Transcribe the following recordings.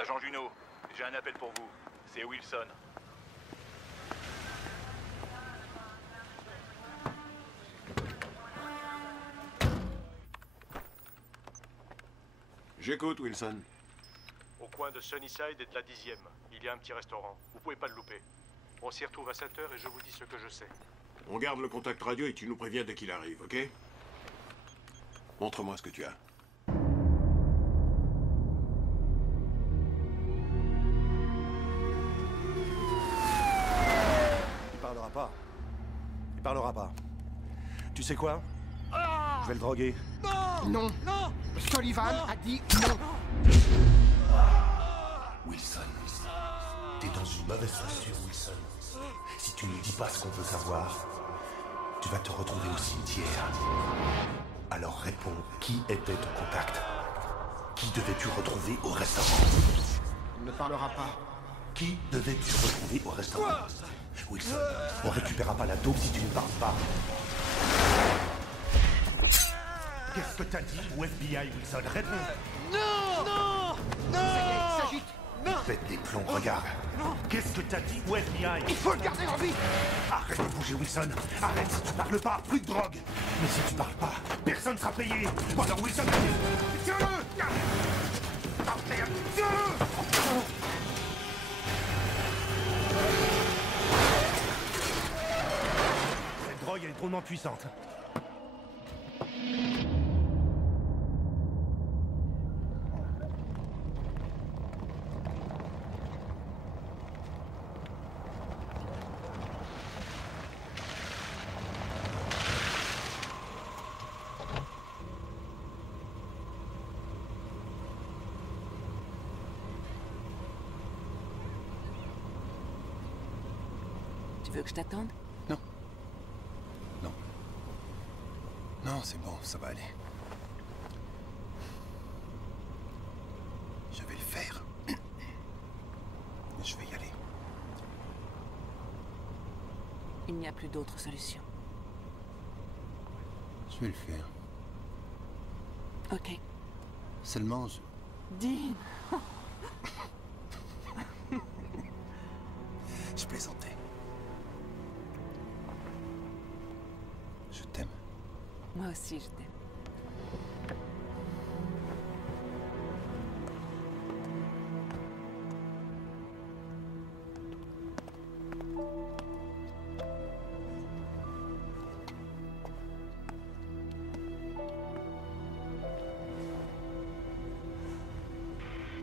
Agent Juno, j'ai un appel pour vous. C'est Wilson. J'écoute, Wilson. Au coin de Sunnyside et de la 10e, il y a un petit restaurant. Vous pouvez pas le louper. On s'y retrouve à 7h et je vous dis ce que je sais. On garde le contact radio et tu nous préviens dès qu'il arrive, ok? Montre-moi ce que tu as. Il parlera pas. Il parlera pas. Tu sais quoi? Je vais le droguer. Non. Non. Sullivan a dit non. Wilson, t'es dans une mauvaise posture, Wilson. Si tu ne dis pas ce qu'on veut savoir, tu vas te retrouver au cimetière. Alors réponds, qui était ton contact? Qui devais-tu retrouver au restaurant? Il ne parlera pas. Qui devais-tu retrouver au restaurant? Wilson, on récupérera pas la dope si tu ne parles pas. Qu'est-ce que t'as dit au FBI, Wilson? Réponds. Non. Non. Non. Ça y est, il s'agite. Non. Faites des plombs, regarde. Qu'est-ce que t'as dit au FBI? Il faut le garder en vie. Arrête de bouger, Wilson. Arrête, si tu parles pas, plus de drogue. Mais si tu parles pas, personne sera payé. Alors, Wilson, tiens-le. Tiens-le. Cette drogue, elle est drôlement puissante. Tu veux que je t'attende? Non. Non. Non, c'est bon, ça va aller. Je vais le faire. Je vais y aller. Il n'y a plus d'autre solution. Je vais le faire. Ok. Seulement, Dean! je plaisantais. Je t'aime. Moi aussi, je t'aime.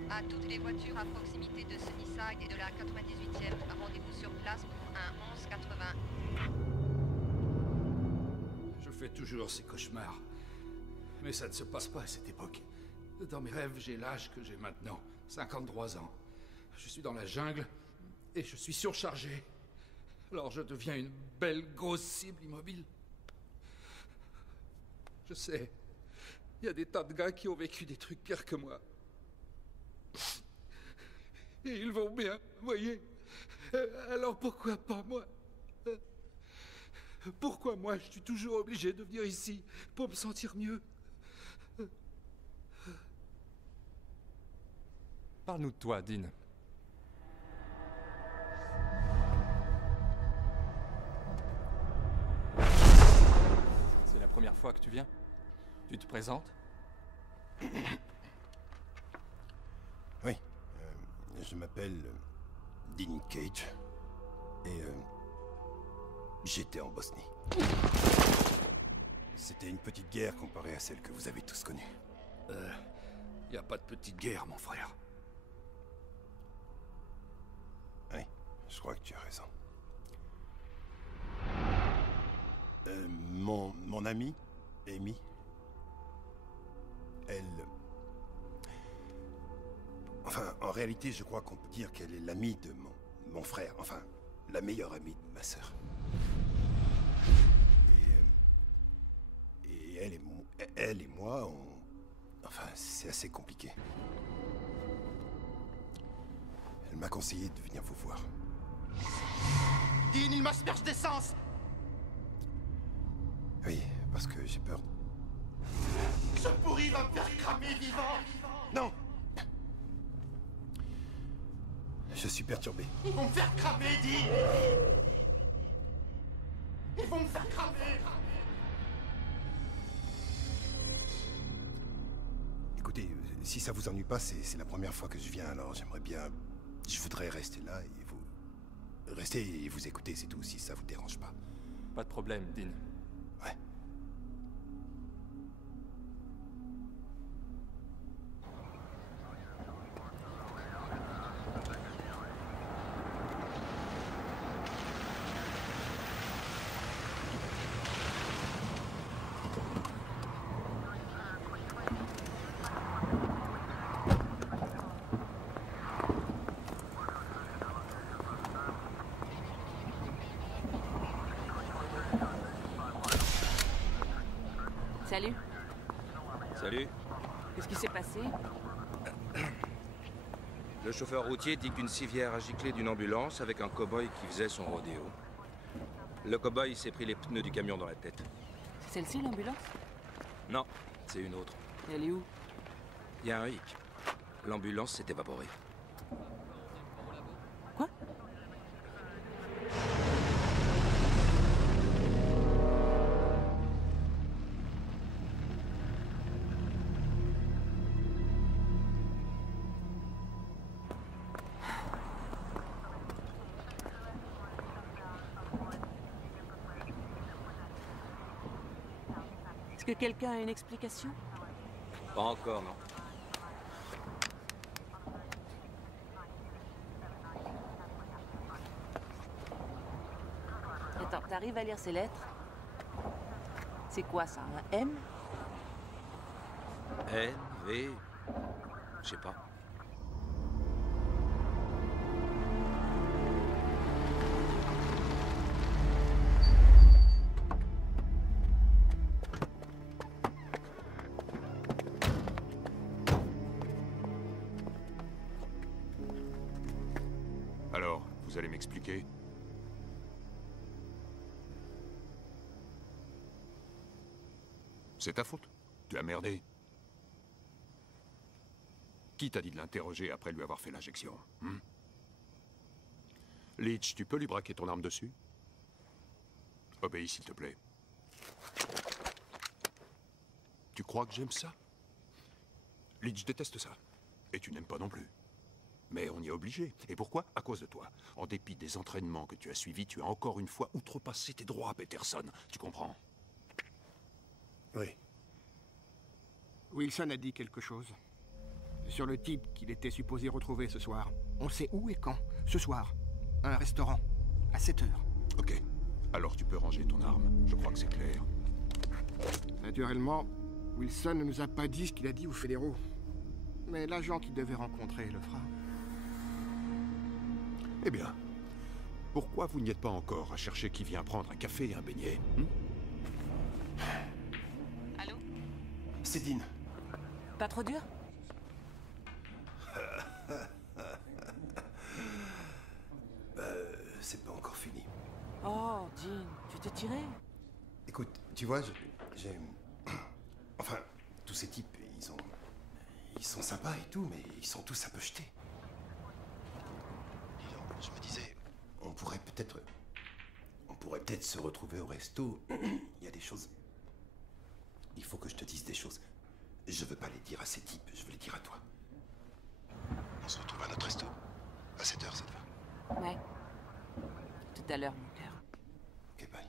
À toutes les voitures à proximité de Sunnyside et de la 98e, rendez-vous sur place pour un 1180. Je fais toujours ces cauchemars. Mais ça ne se passe pas à cette époque. Dans mes rêves, j'ai l'âge que j'ai maintenant, 53 ans. Je suis dans la jungle et je suis surchargé. Alors je deviens une belle grosse cible immobile. Je sais, il y a des tas de gars qui ont vécu des trucs pires que moi. Et ils vont bien, voyez. Alors pourquoi pas moi? Pourquoi moi, je suis toujours obligé de venir ici pour me sentir mieux? Parle-nous de toi, Dean. C'est la première fois que tu viens? Tu te présentes? Oui. Je m'appelle Dean Cage. Et j'étais en Bosnie. C'était une petite guerre comparée à celle que vous avez tous connue. Y a pas de petite guerre, mon frère. Oui, je crois que tu as raison. Mon amie, Amy, elle... Enfin, en réalité, je crois qu'on peut dire qu'elle est l'amie de mon frère. Enfin, la meilleure amie de ma sœur. Et elle et moi, enfin, c'est assez compliqué. Elle m'a conseillé de venir vous voir. Dean, il m'asperge d'essence. Oui, parce que j'ai peur. Ce pourri va me faire cramer vivant. Non! Je suis perturbé. Ils vont me faire cramer, dis. Ils vont me faire cramer. Écoutez, si ça vous ennuie pas, c'est la première fois que je viens, alors j'aimerais bien... Je voudrais rester là et vous... Rester et vous écouter, c'est tout, si ça vous dérange pas. Pas de problème, Dean. Ouais. Salut. Salut. Qu'est-ce qui s'est passé? Le chauffeur routier dit qu'une civière a giclé d'une ambulance avec un cow-boy qui faisait son rodéo. Le cow-boy s'est pris les pneus du camion dans la tête. C'est celle-ci, l'ambulance? Non, c'est une autre. Et elle est où? Il y a un hic. L'ambulance s'est évaporée. Quoi? Est-ce que quelqu'un a une explication? Pas encore, non. Attends, t'arrives à lire ces lettres? C'est quoi ça, un M? N, V... Je sais pas. Alors, vous allez m'expliquer? C'est ta faute. Tu as merdé. Qui t'a dit de l'interroger après lui avoir fait l'injection? Leach, tu peux lui braquer ton arme dessus? Obéis, s'il te plaît. Tu crois que j'aime ça? Leach déteste ça. Et tu n'aimes pas non plus. Mais on y est obligé. Et pourquoi? À cause de toi. En dépit des entraînements que tu as suivis, tu as encore une fois outrepassé tes droits, Peterson. Tu comprends? Oui. Wilson a dit quelque chose. Sur le type qu'il était supposé retrouver ce soir. On sait où et quand. Ce soir. À un restaurant. À 7 heures. Ok. Alors tu peux ranger ton arme. Je crois que c'est clair. Naturellement, Wilson ne nous a pas dit ce qu'il a dit aux fédéraux. Mais l'agent qu'il devait rencontrer le fera. Eh bien, pourquoi vous n'y êtes pas encore à chercher qui vient prendre un café et un beignet? Allô? C'est Dean. Pas trop dur? C'est pas encore fini. Oh, Dean, tu t'es tiré? Écoute, tu vois, j'ai... Enfin, tous ces types, ils sont sympas et tout, mais ils sont tous un peu jetés. Dis donc, je me disais, on pourrait peut-être se retrouver au resto. Il y a des choses... Il faut que je te dise des choses. Je veux pas les dire à ces types, je veux les dire à toi. On se retrouve à notre resto. À 7 heures, ça te va? Ouais. Tout à l'heure, mon cœur. Ok, bye.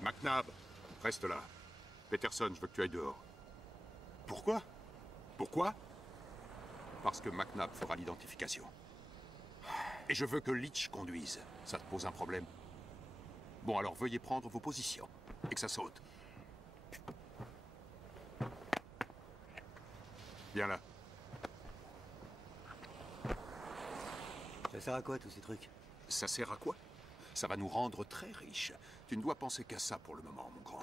McNabb, reste là. Peterson, je veux que tu ailles dehors. Pourquoi? Pourquoi? Parce que McNabb fera l'identification. Et je veux que Leach conduise. Ça te pose un problème? Bon, alors veuillez prendre vos positions. Et que ça saute. Viens là. sert à quoi tous ces trucs? Ça sert à quoi? Ça va nous rendre très riches. Tu ne dois penser qu'à ça pour le moment, mon grand.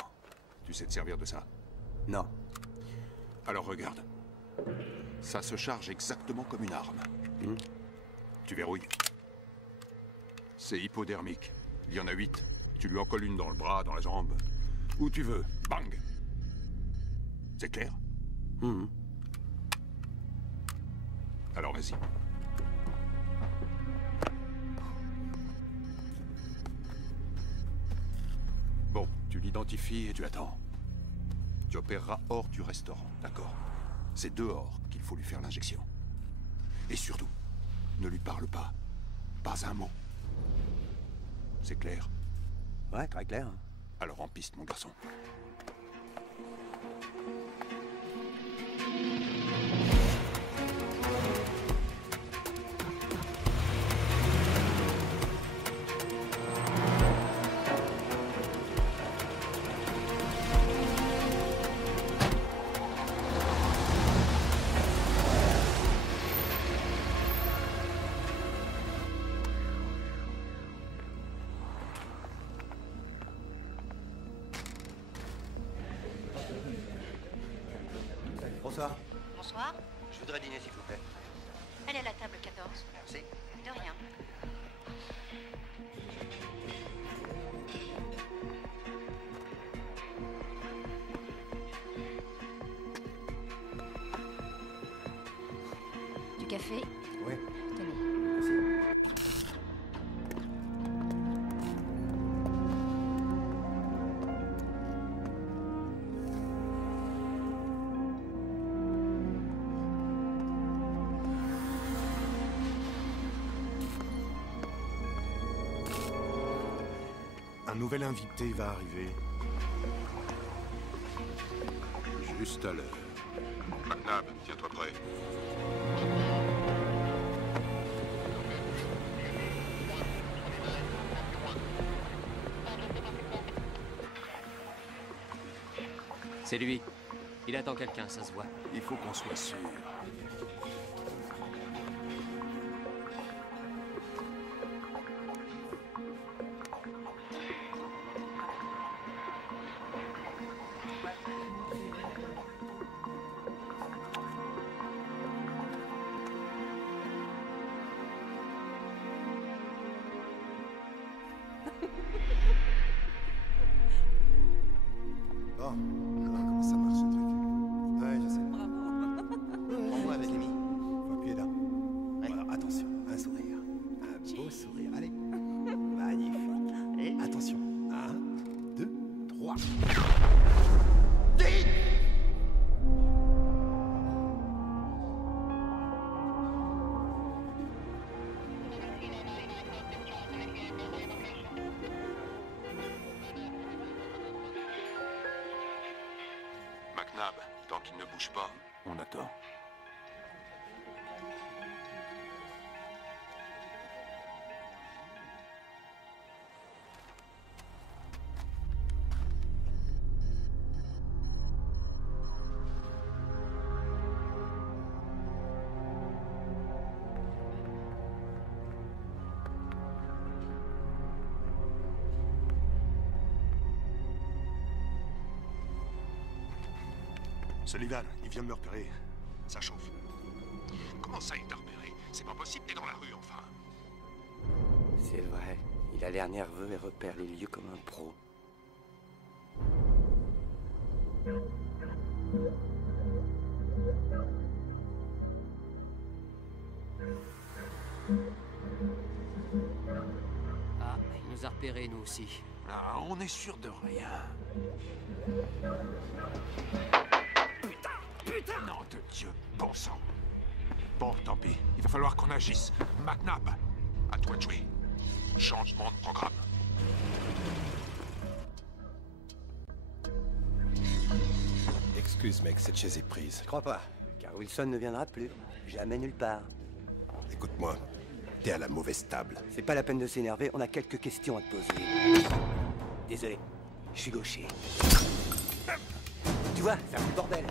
Tu sais te servir de ça? Non. Alors regarde. Ça se charge exactement comme une arme. Tu verrouilles. C'est hypodermique. Il y en a 8. Tu lui en colles une dans le bras, dans la jambe. Où tu veux. Bang! C'est clair? Alors vas-y. Bon, tu l'identifies et tu attends. Tu opéreras hors du restaurant, d'accord? C'est dehors qu'il faut lui faire l'injection. Et surtout, ne lui parle pas. Pas un mot. C'est clair? Ouais, très clair. Alors en piste, mon garçon. Bonsoir. Bonsoir. Je voudrais dîner, s'il vous plaît. Elle est à la table 14. Merci. De rien. Du café? Oui. Tenez. Merci. Un nouvel invité va arriver. Juste à l'heure. McNabb, tiens-toi prêt. C'est lui. Il attend quelqu'un, ça se voit. Il faut qu'on soit sûr. Bon, alors comment ça marche ce truc? Ouais, je sais. Bravo. En moi avec Amy. Faut appuyer là. Voilà, attention, un sourire. Un beau sourire, allez. Magnifique. Et attention. 1, 2, 3. McNabb, tant qu'il ne bouge pas, on attend. Sullivan, il vient de me repérer. Ça chauffe. Comment ça, il t'a repéré? C'est pas possible, t'es dans la rue, enfin. C'est vrai. Il a l'air nerveux et repère les lieux comme un pro. Ah, il nous a repérés, nous aussi. Ah, on est sûr de rien. Putain! Nom de Dieu, bon sang. Bon, tant pis. Il va falloir qu'on agisse. McNabb, à toi de jouer. Changement de programme. Excuse, mec, cette chaise est prise. Je crois pas, car Wilson ne viendra plus. Jamais nulle part. Écoute-moi, t'es à la mauvaise table. C'est pas la peine de s'énerver, on a quelques questions à te poser. Désolé, je suis gaucher. Tu vois, ça fout le bordel.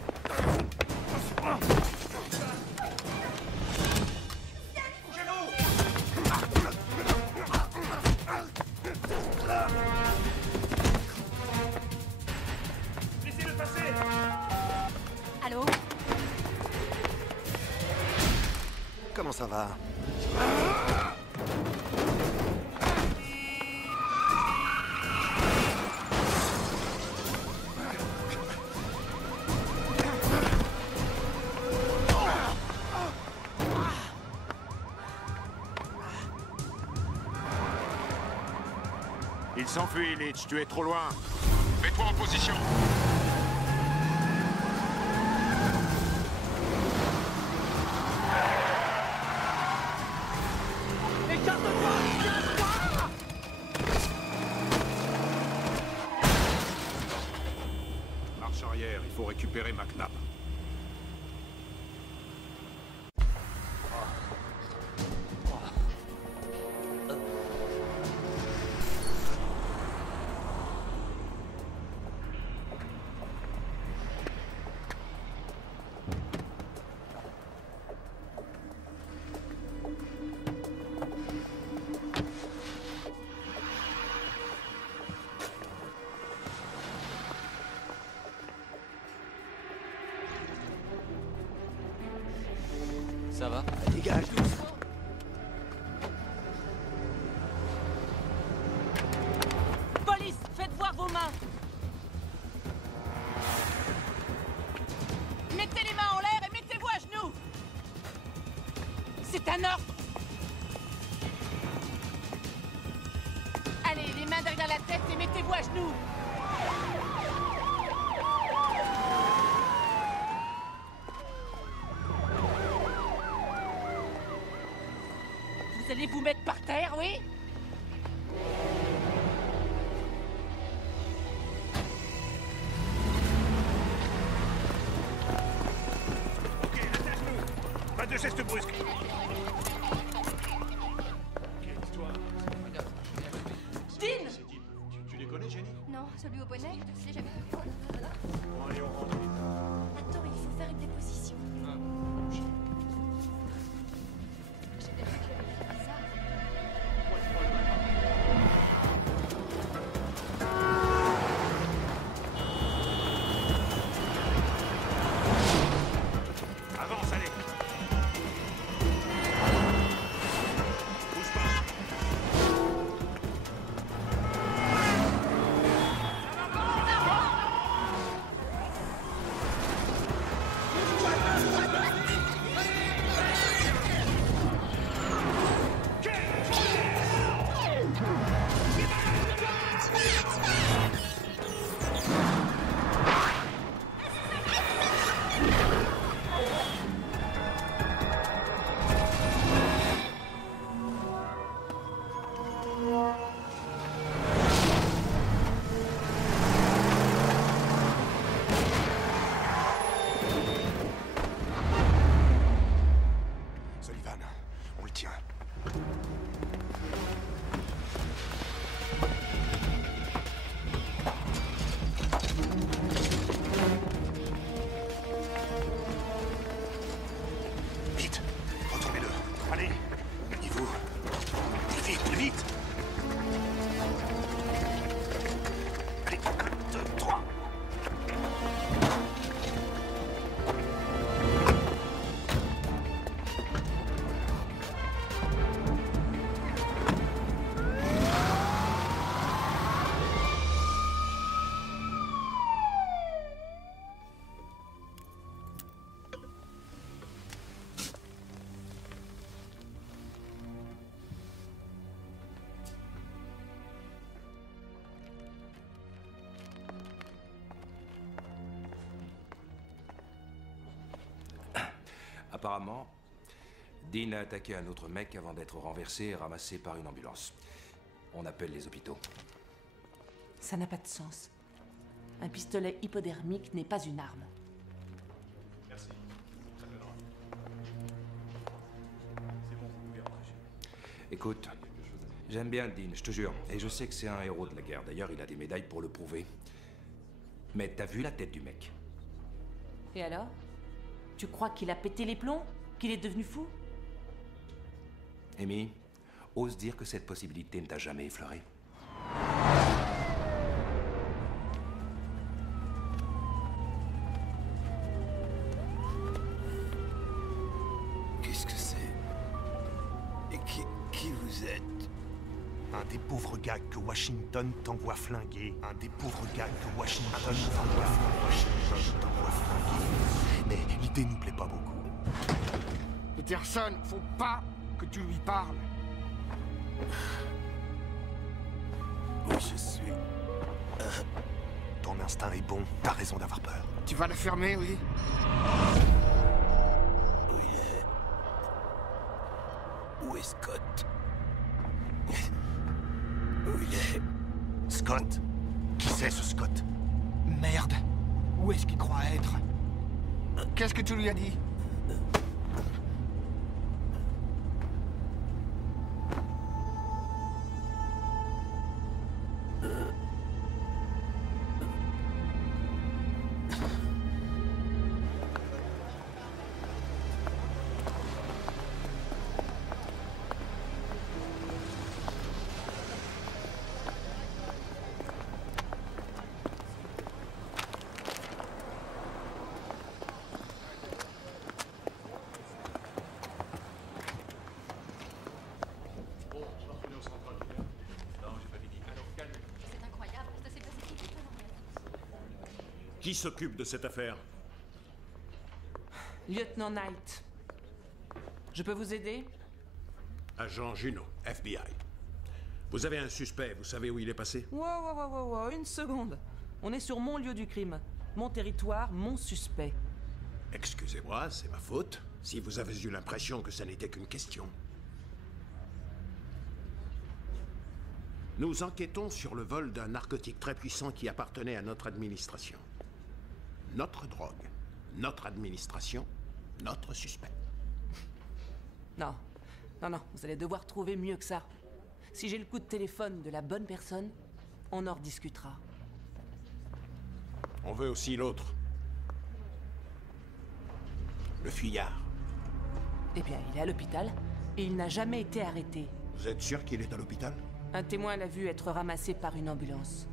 comment ça va? Il s'enfuit, Leach. Tu es trop loin. Mets-toi en position. Marche arrière. Il faut récupérer McNabb. Ça va? Dégage. Police, faites voir vos mains. Mettez les mains en l'air et mettez-vous à genoux. C'est un ordre. Allez, les mains derrière la tête et mettez-vous à genoux. Vous allez vous mettre par terre, oui? Ok, attache-nous. Pas de geste brusque. Dean! Tu les connais, Jenny? Non, celui au bonnet, je l'ai jamais vu. Bon, allez, on rentre. Attends, il faut faire une déposition. Avance, allez. Bouge pas. Sullivan, on le tient. Vite, retournez-le. Allez, maniez-vous. Plus vite, plus vite. Allez, 1, 2, 3. Apparemment, Dean a attaqué un autre mec avant d'être renversé et ramassé par une ambulance. On appelle les hôpitaux. Ça n'a pas de sens. Un pistolet hypodermique n'est pas une arme. Merci. Ça donnera. C'est bon, vous pouvez rentrer chez vous. Écoute, j'aime bien Dean, je te jure. Et je sais que c'est un héros de la guerre. D'ailleurs, il a des médailles pour le prouver. Mais t'as vu la tête du mec? Et alors? Tu crois qu'il a pété les plombs? Qu'il est devenu fou? Amy, ose dire que cette possibilité ne t'a jamais effleuré. Qu'est-ce que c'est? vous êtes? Un des pauvres gars que Washington t'envoie flinguer. Un des pauvres gars que Washington t'envoie flinguer. Mais l'idée nous plaît pas beaucoup. Peterson, faut pas que tu lui parles. Oui, je suis... Ton instinct est bon, t'as raison d'avoir peur. Tu vas la fermer, oui? Où il est? Où est Scott? Où il est? Scott? Qui c'est ce Scott? Merde. Où est-ce qu'il croit être? Qu'est-ce que tu lui as dit? Qui s'occupe de cette affaire? Lieutenant Knight. Je peux vous aider? Agent Juno, FBI. Vous avez un suspect, vous savez où il est passé? Wow, une seconde. On est sur mon lieu du crime. Mon territoire, mon suspect. Excusez-moi, c'est ma faute. Si vous avez eu l'impression que ça n'était qu'une question. Nous enquêtons sur le vol d'un narcotique très puissant qui appartenait à notre administration. Notre drogue, notre administration, notre suspect. Non, vous allez devoir trouver mieux que ça. Si j'ai le coup de téléphone de la bonne personne, on en rediscutera. On veut aussi l'autre. Le fuyard. Eh bien, il est à l'hôpital et il n'a jamais été arrêté. Vous êtes sûr qu'il est à l'hôpital? Un témoin l'a vu être ramassé par une ambulance.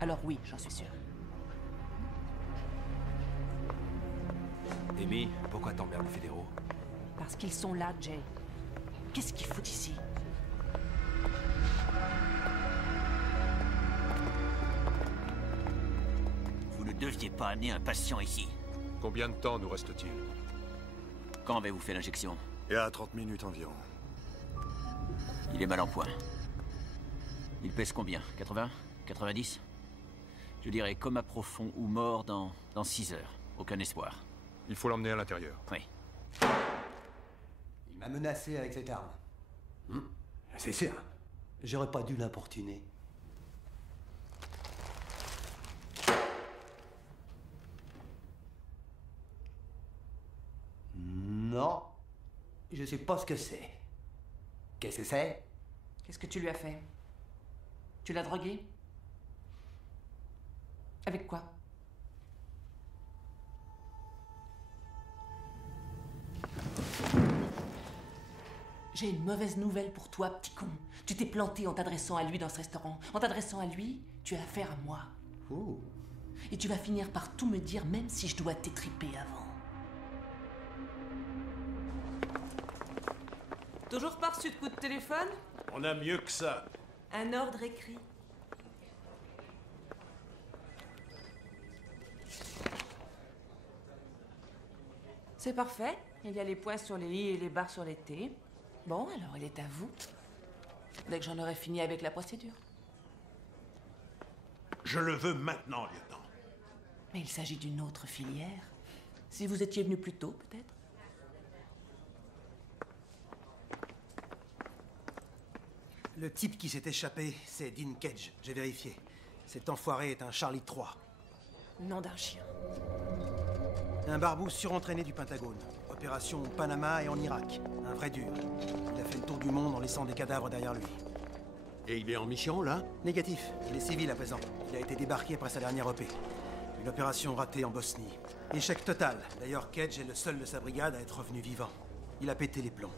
Alors oui, j'en suis sûr. Amy, pourquoi t'emmerdes les fédéraux? Parce qu'ils sont là, Jay. Qu'est-ce qu'ils foutent ici? Vous ne deviez pas amener un patient ici. Combien de temps nous reste-t-il? Quand avez-vous fait l'injection? Il y a 30 minutes environ. Il est mal en point. Il pèse combien? 80? 90? Je dirais coma profond ou mort dans 6 heures. Aucun espoir. Il faut l'emmener à l'intérieur. Oui. Il m'a menacé avec cette arme. C'est sûr. J'aurais pas dû l'importuner. Non. Je sais pas ce que c'est. Qu'est-ce que c'est? Qu'est-ce que tu lui as fait? Tu l'as drogué? Avec quoi? J'ai une mauvaise nouvelle pour toi, petit con. Tu t'es planté en t'adressant à lui dans ce restaurant. En t'adressant à lui, tu as affaire à moi. Oh. Et tu vas finir par tout me dire, même si je dois t'étriper avant. Toujours pas reçu de coup de téléphone? On a mieux que ça. Un ordre écrit. C'est parfait. Il y a les points sur les i et les barres sur les t. Bon, alors il est à vous. Dès que j'en aurai fini avec la procédure. Je le veux maintenant, lieutenant. Mais il s'agit d'une autre filière. Si vous étiez venu plus tôt, peut-être. Le type qui s'est échappé, c'est Dean Cage. J'ai vérifié. Cet enfoiré est un Charlie 3. Nom d'un chien. Un barbou surentraîné du Pentagone. Opération au Panama et en Irak. Un vrai dur. Il a fait le tour du monde en laissant des cadavres derrière lui. Et il est en mission, là? Négatif. Il est civil à présent. Il a été débarqué après sa dernière OP. Une opération ratée en Bosnie. Échec total. D'ailleurs, Cage est le seul de sa brigade à être revenu vivant. Il a pété les plombs.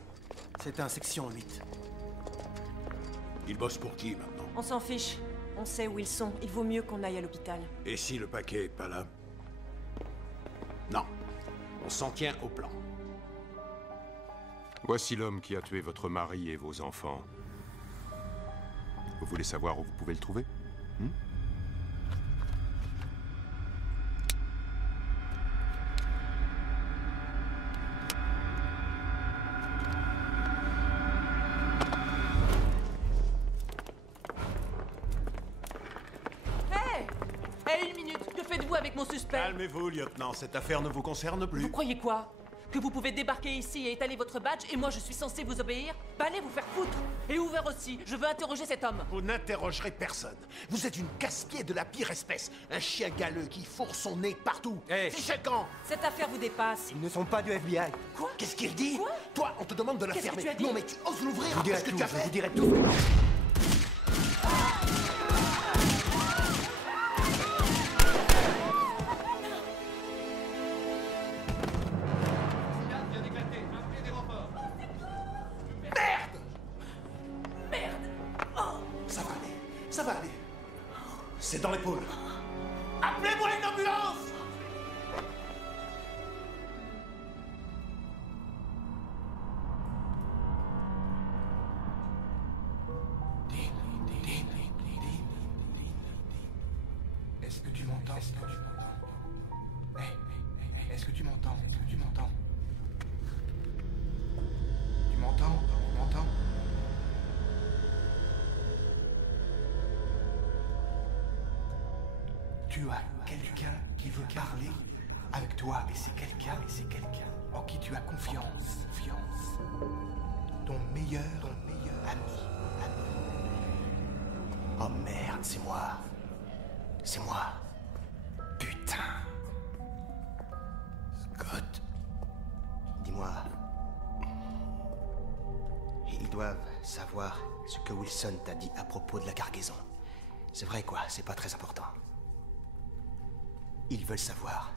C'est un section 8. Il bosse pour qui, maintenant? On s'en fiche. On sait où ils sont. Il vaut mieux qu'on aille à l'hôpital. Et si le paquet est pas là? Non. On s'en tient au plan. Voici l'homme qui a tué votre mari et vos enfants. Vous voulez savoir où vous pouvez le trouver? Une minute, que faites-vous avec mon suspect? Calmez-vous, lieutenant, cette affaire ne vous concerne plus. Vous croyez quoi? Que vous pouvez débarquer ici et étaler votre badge et moi je suis censé vous obéir? Bah allez vous faire foutre! Et ouvert aussi, je veux interroger cet homme. Vous n'interrogerez personne. Vous êtes une casse-pied de la pire espèce. Un chien galeux qui fourre son nez partout. Fichez le camp! Cette affaire vous dépasse. Ils ne sont pas du FBI. Quoi? Qu'est-ce qu'il dit? Quoi? Toi, on te demande de la Qu'est-ce que fermer. tu as dit? Non mais tu oses l'ouvrir Je vous après dirai ce que tout, tu as je fait. vous dirai tout. Ça va aller. C'est dans l'épaule. Appelez-moi une ambulance! Est-ce que tu m'entends? Est-ce que tu m'entends? Est-ce que tu m'entends? Est-ce que tu m'entends? Tu m'entends? Tu m'entends? Tu as quelqu'un qui veut parler avec toi. Et c'est quelqu'un en qui tu as confiance. Ton meilleur ami. Oh merde, c'est moi. C'est moi. Putain. Scott. Dis-moi. Ils doivent savoir ce que Wilson t'a dit à propos de la cargaison. C'est vrai quoi, c'est pas très important. Ils veulent savoir.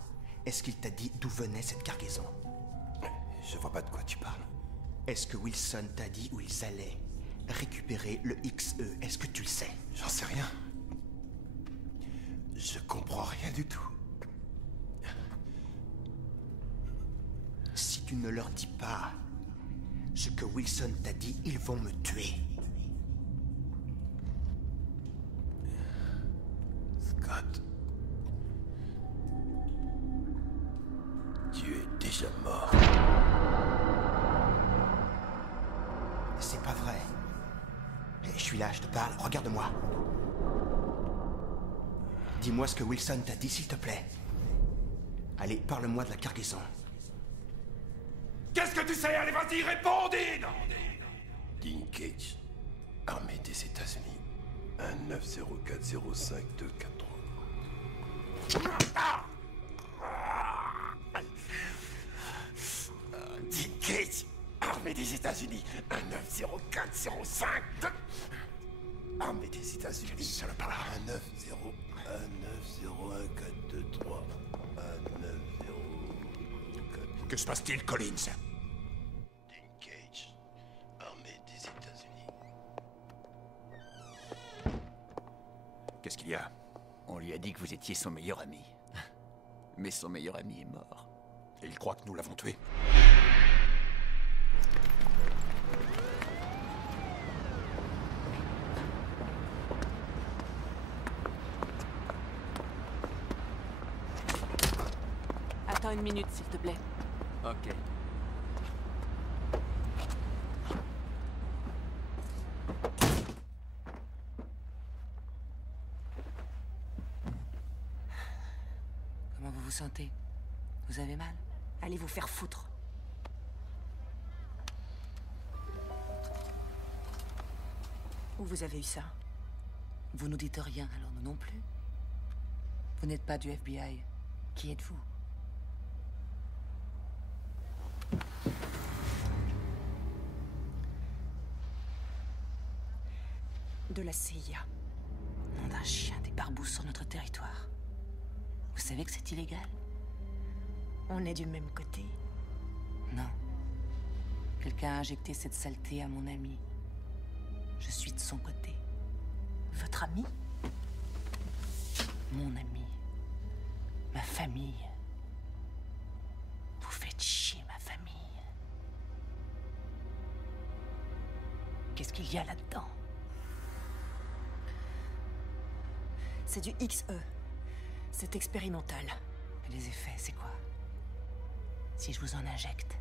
Est-ce qu'il t'a dit d'où venait cette cargaison? Je vois pas de quoi tu parles. Est-ce que Wilson t'a dit où ils allaient récupérer le XE? Est-ce que tu le sais? J'en sais rien. Je comprends rien du tout. Si tu ne leur dis pas ce que Wilson t'a dit, ils vont me tuer. Scott. Tu es déjà mort. C'est pas vrai. Je suis là, je te parle, regarde-moi. Dis-moi ce que Wilson t'a dit, s'il te plaît. Allez, parle-moi de la cargaison. Qu'est-ce que tu sais? Allez, vas-y, réponds, Dean! Dean Cage, armée des États-Unis, 190405243. Dean Cage, armée des États-Unis, 1904052. Armée des États-Unis, salopard. 1901423. Que se passe-t-il, Collins? Dean Cage, armée des États-Unis. Qu'est-ce qu'il y a? On lui a dit que vous étiez son meilleur ami. Mais son meilleur ami est mort. Et il croit que nous l'avons tué. Attends une minute, s'il te plaît. Ok. Comment vous vous sentez? Vous avez mal? Allez vous faire foutre. Où vous avez eu ça? Vous nous dites rien, alors nous non plus. Vous n'êtes pas du FBI. Qui êtes-vous? De la CIA. Nom d'un chien, des barbouzes sur notre territoire. Vous savez que c'est illégal? On est du même côté. Non. Quelqu'un a injecté cette saleté à mon ami. Je suis de son côté. Votre ami? Mon ami. Ma famille. Vous faites chier ma famille. Qu'est-ce qu'il y a là-dedans? C'est du XE. C'est expérimental. Les effets, c'est quoi? Si je vous en injecte,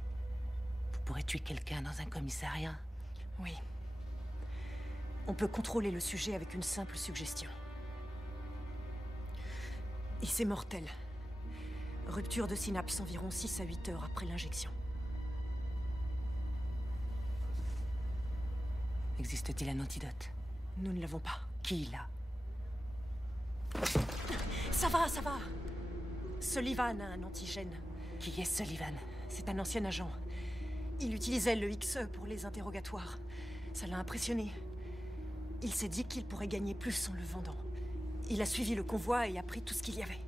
vous pourrez tuer quelqu'un dans un commissariat? Oui. On peut contrôler le sujet avec une simple suggestion. Et c'est mortel. Rupture de synapse environ 6 à 8 heures après l'injection. Existe-t-il un antidote? Nous ne l'avons pas. Qui l'a? Ça va, ça va. Sullivan a un antigène. Qui est Sullivan? C'est un ancien agent. Il utilisait le XE pour les interrogatoires. Ça l'a impressionné. Il s'est dit qu'il pourrait gagner plus en le vendant. Il a suivi le convoi et a pris tout ce qu'il y avait.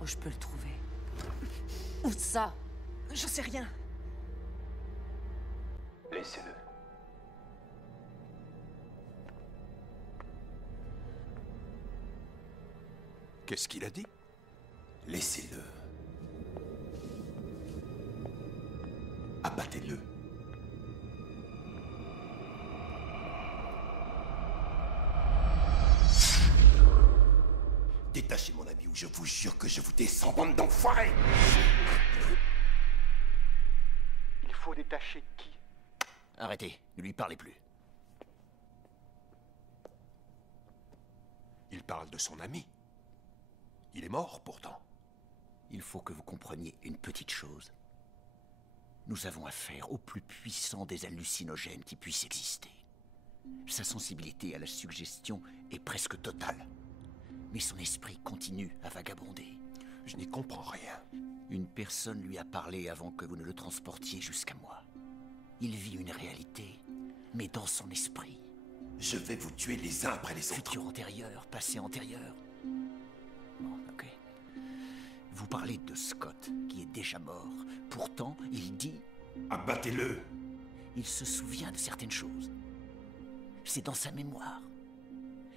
Où je peux le trouver? Où ça? J'en sais rien. Laissez-le. Qu'est-ce qu'il a dit? Laissez-le. Abattez-le. Détachez mon ami ou je vous jure que je vous descends, bande d'enfoirés! Il faut détacher qui? Arrêtez, ne lui parlez plus. Il parle de son ami. Il est mort, pourtant. Il faut que vous compreniez une petite chose. Nous avons affaire au plus puissant des hallucinogènes qui puissent exister. Sa sensibilité à la suggestion est presque totale. Mais son esprit continue à vagabonder. Je n'y comprends rien. Une personne lui a parlé avant que vous ne le transportiez jusqu'à moi. Il vit une réalité, mais dans son esprit. Je vais vous tuer les uns après les autres. Futur antérieur, passé antérieur. Bon, ok. Vous parlez de Scott, qui est déjà mort. Pourtant, il dit... Abattez-le! Il se souvient de certaines choses. C'est dans sa mémoire.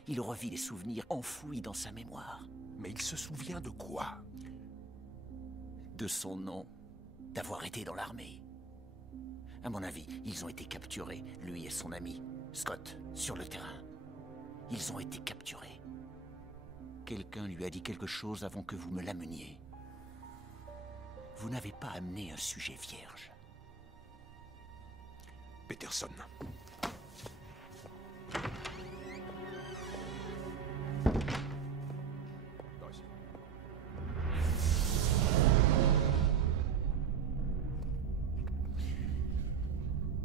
Il revit les souvenirs enfouis dans sa mémoire. Mais il se souvient de quoi? De son nom, d'avoir été dans l'armée. À mon avis, ils ont été capturés, lui et son ami, Scott, sur le terrain. Ils ont été capturés. Quelqu'un lui a dit quelque chose avant que vous me l'ameniez. Vous n'avez pas amené un sujet vierge. Peterson.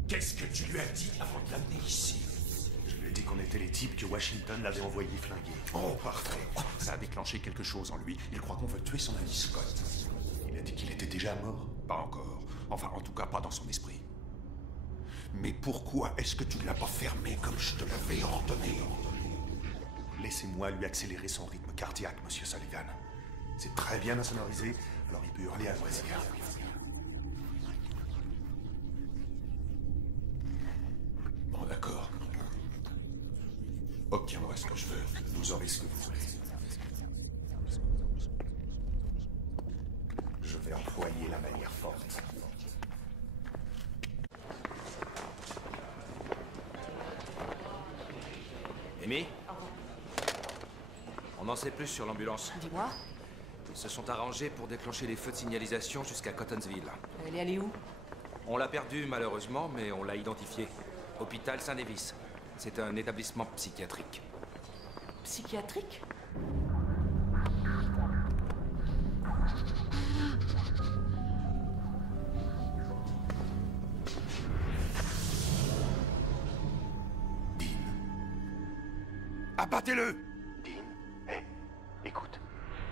Qu'est-ce que tu lui as dit avant de l'amener ici? Je lui ai dit qu'on était les types que Washington l'avait envoyé flinguer. Oh, parfait. Ça a déclenché quelque chose en lui. Il croit qu'on veut tuer son ami Scott. Il a dit qu'il était déjà mort? Pas encore. Enfin, en tout cas, pas dans son esprit. Mais pourquoi est-ce que tu ne l'as pas fermé comme je te l'avais ordonné? Laissez-moi lui accélérer son rythme cardiaque, monsieur Sullivan. C'est très bien insonorisé, alors il peut hurler à loisir. Bon, d'accord. Obtiendrai ce que je veux. Vous aurez ce que vous voulez. Je vais employer la manière forte. Amy? On en sait plus sur l'ambulance. Dis-moi. Ils se sont arrangés pour déclencher les feux de signalisation jusqu'à Cottonsville. Elle est allée où? On l'a perdue malheureusement, mais on l'a identifiée. Hôpital Saint-Davis. C'est un établissement psychiatrique. Psychiatrique? Abattez-le! Dean, hé, écoute.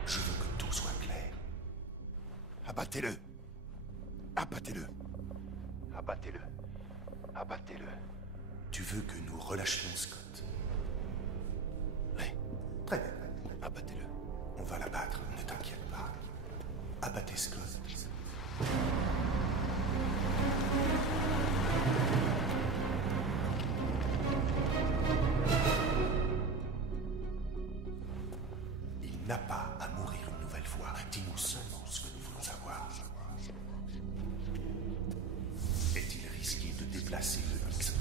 Je veux que tout soit clair. Abattez-le. Abattez-le. Abattez-le. Abattez-le. Tu veux que nous relâchions Scott? Oui. Très bien. Abattez-le. On va l'abattre, ne t'inquiète pas. Abattez Scott. Il n'a pas à mourir une nouvelle fois. Dis-nous seulement ce que nous voulons savoir. Est-il risqué de déplacer le XE?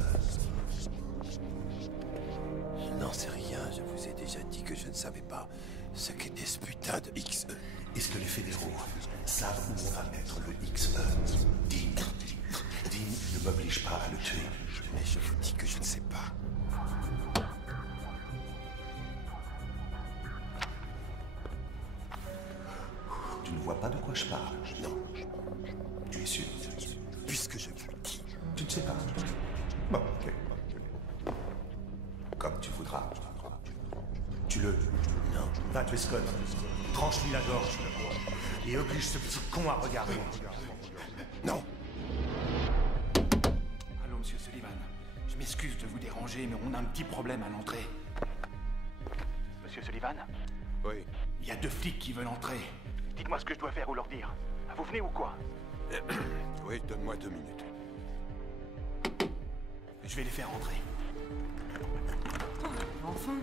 Je n'en sais rien, je vous ai t'ai déjà dit que je ne savais pas ce qu'était ce putain de XE. Est-ce que les fédéraux savent où on va mettre le XE? Dean ne m'oblige pas à le tuer. Mais je vous dis que je ne sais pas. Tu ne vois pas de quoi je parle? Non. Tu es sûr? Puisque je vous le dis. Tu ne sais pas? Bon, ok. Comme tu voudras. Tue-le. Non. Va tuer Scott. Tranche-lui la gorge. Et oblige ce petit con à regarder. Non. Allô, monsieur Sullivan. Je m'excuse de vous déranger, mais on a un petit problème à l'entrée. Monsieur Sullivan? Oui. Il y a 2 flics qui veulent entrer. Dites-moi ce que je dois faire ou leur dire. Vous venez ou quoi? Oui, donne-moi 2 minutes. Je vais les faire entrer. Enfin.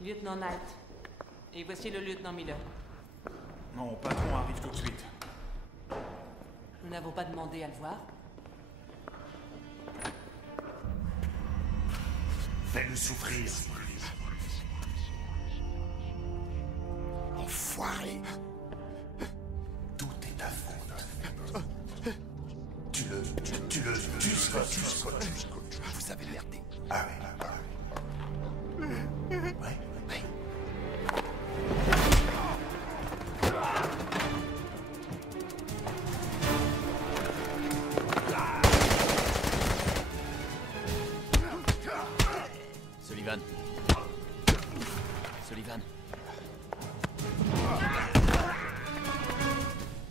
Lieutenant Knight. Et voici le lieutenant Miller. Mon patron arrive tout de suite. Nous n'avons pas demandé à le voir. Fais-le souffrir. Enfoiré. Tout est ta faute. Tue-le, tue Scott. Vous avez merdé. Ah oui. Ouais. Sullivan.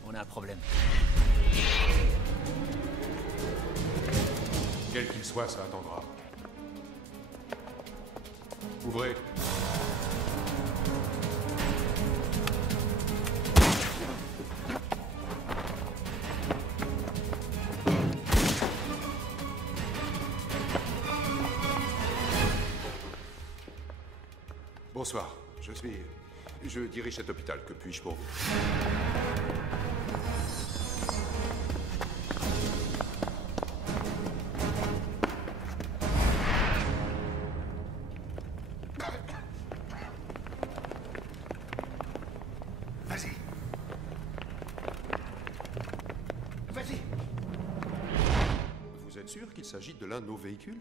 On a un problème. Quel qu'il soit, ça attendra. Ouvrez. Bonsoir, je dirige cet hôpital. Que puis-je pour vous? Vas-y. Vous êtes sûr qu'il s'agit de l'un de nos véhicules?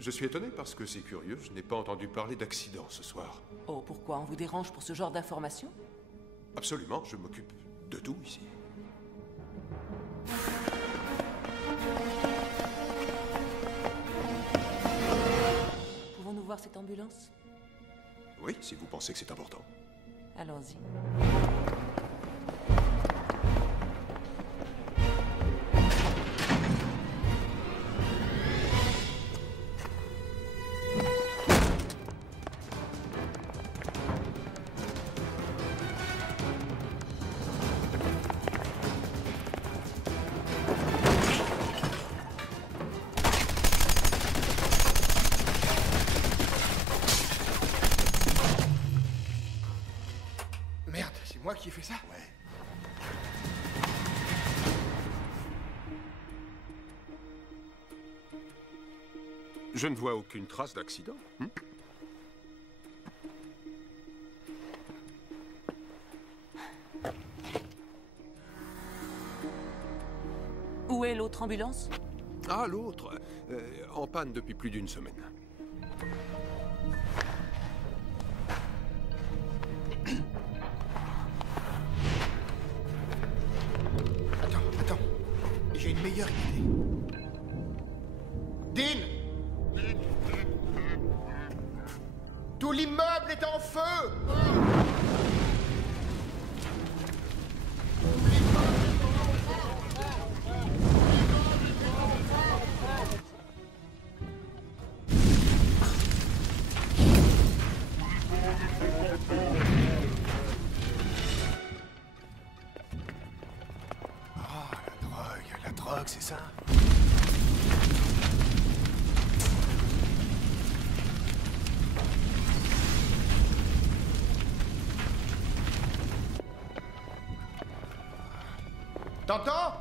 Je suis étonné parce que c'est curieux, je n'ai pas entendu parler d'accident ce soir. Oh, pourquoi? On vous dérange pour ce genre d'informations? Absolument, je m'occupe de tout ici. Pouvons-nous voir cette ambulance? Oui, si vous pensez que c'est important. Allons-y. Merde, c'est moi qui ai fait ça? Ouais. Je ne vois aucune trace d'accident. Où est l'autre ambulance? Ah, l'autre en panne depuis plus d'une semaine. Attends. J'ai une meilleure idée. Dean! Tout l'immeuble est en feu! La drogue, c'est ça? T'entends?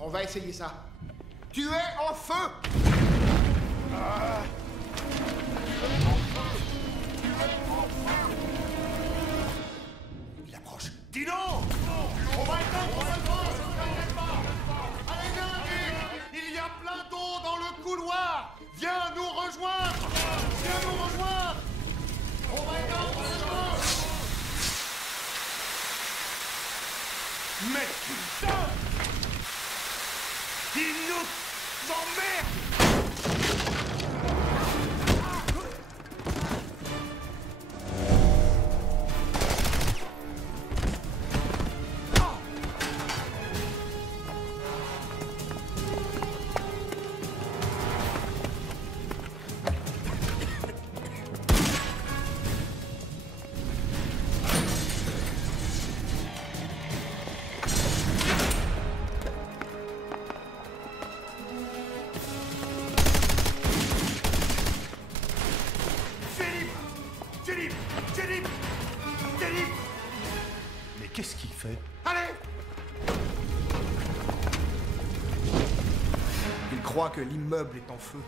On va essayer ça. Tu es en feu! Il approche. Dis non! On va éteindre le feu! Allez, viens, Nick! Il y a plein d'eau dans le couloir! Viens nous rejoindre! Viens nous rejoindre! On va éteindre le feu! Mais putain! Il nous emmerde! Mais qu'est-ce qu'il fait? Allez! Il croit que l'immeuble est en feu.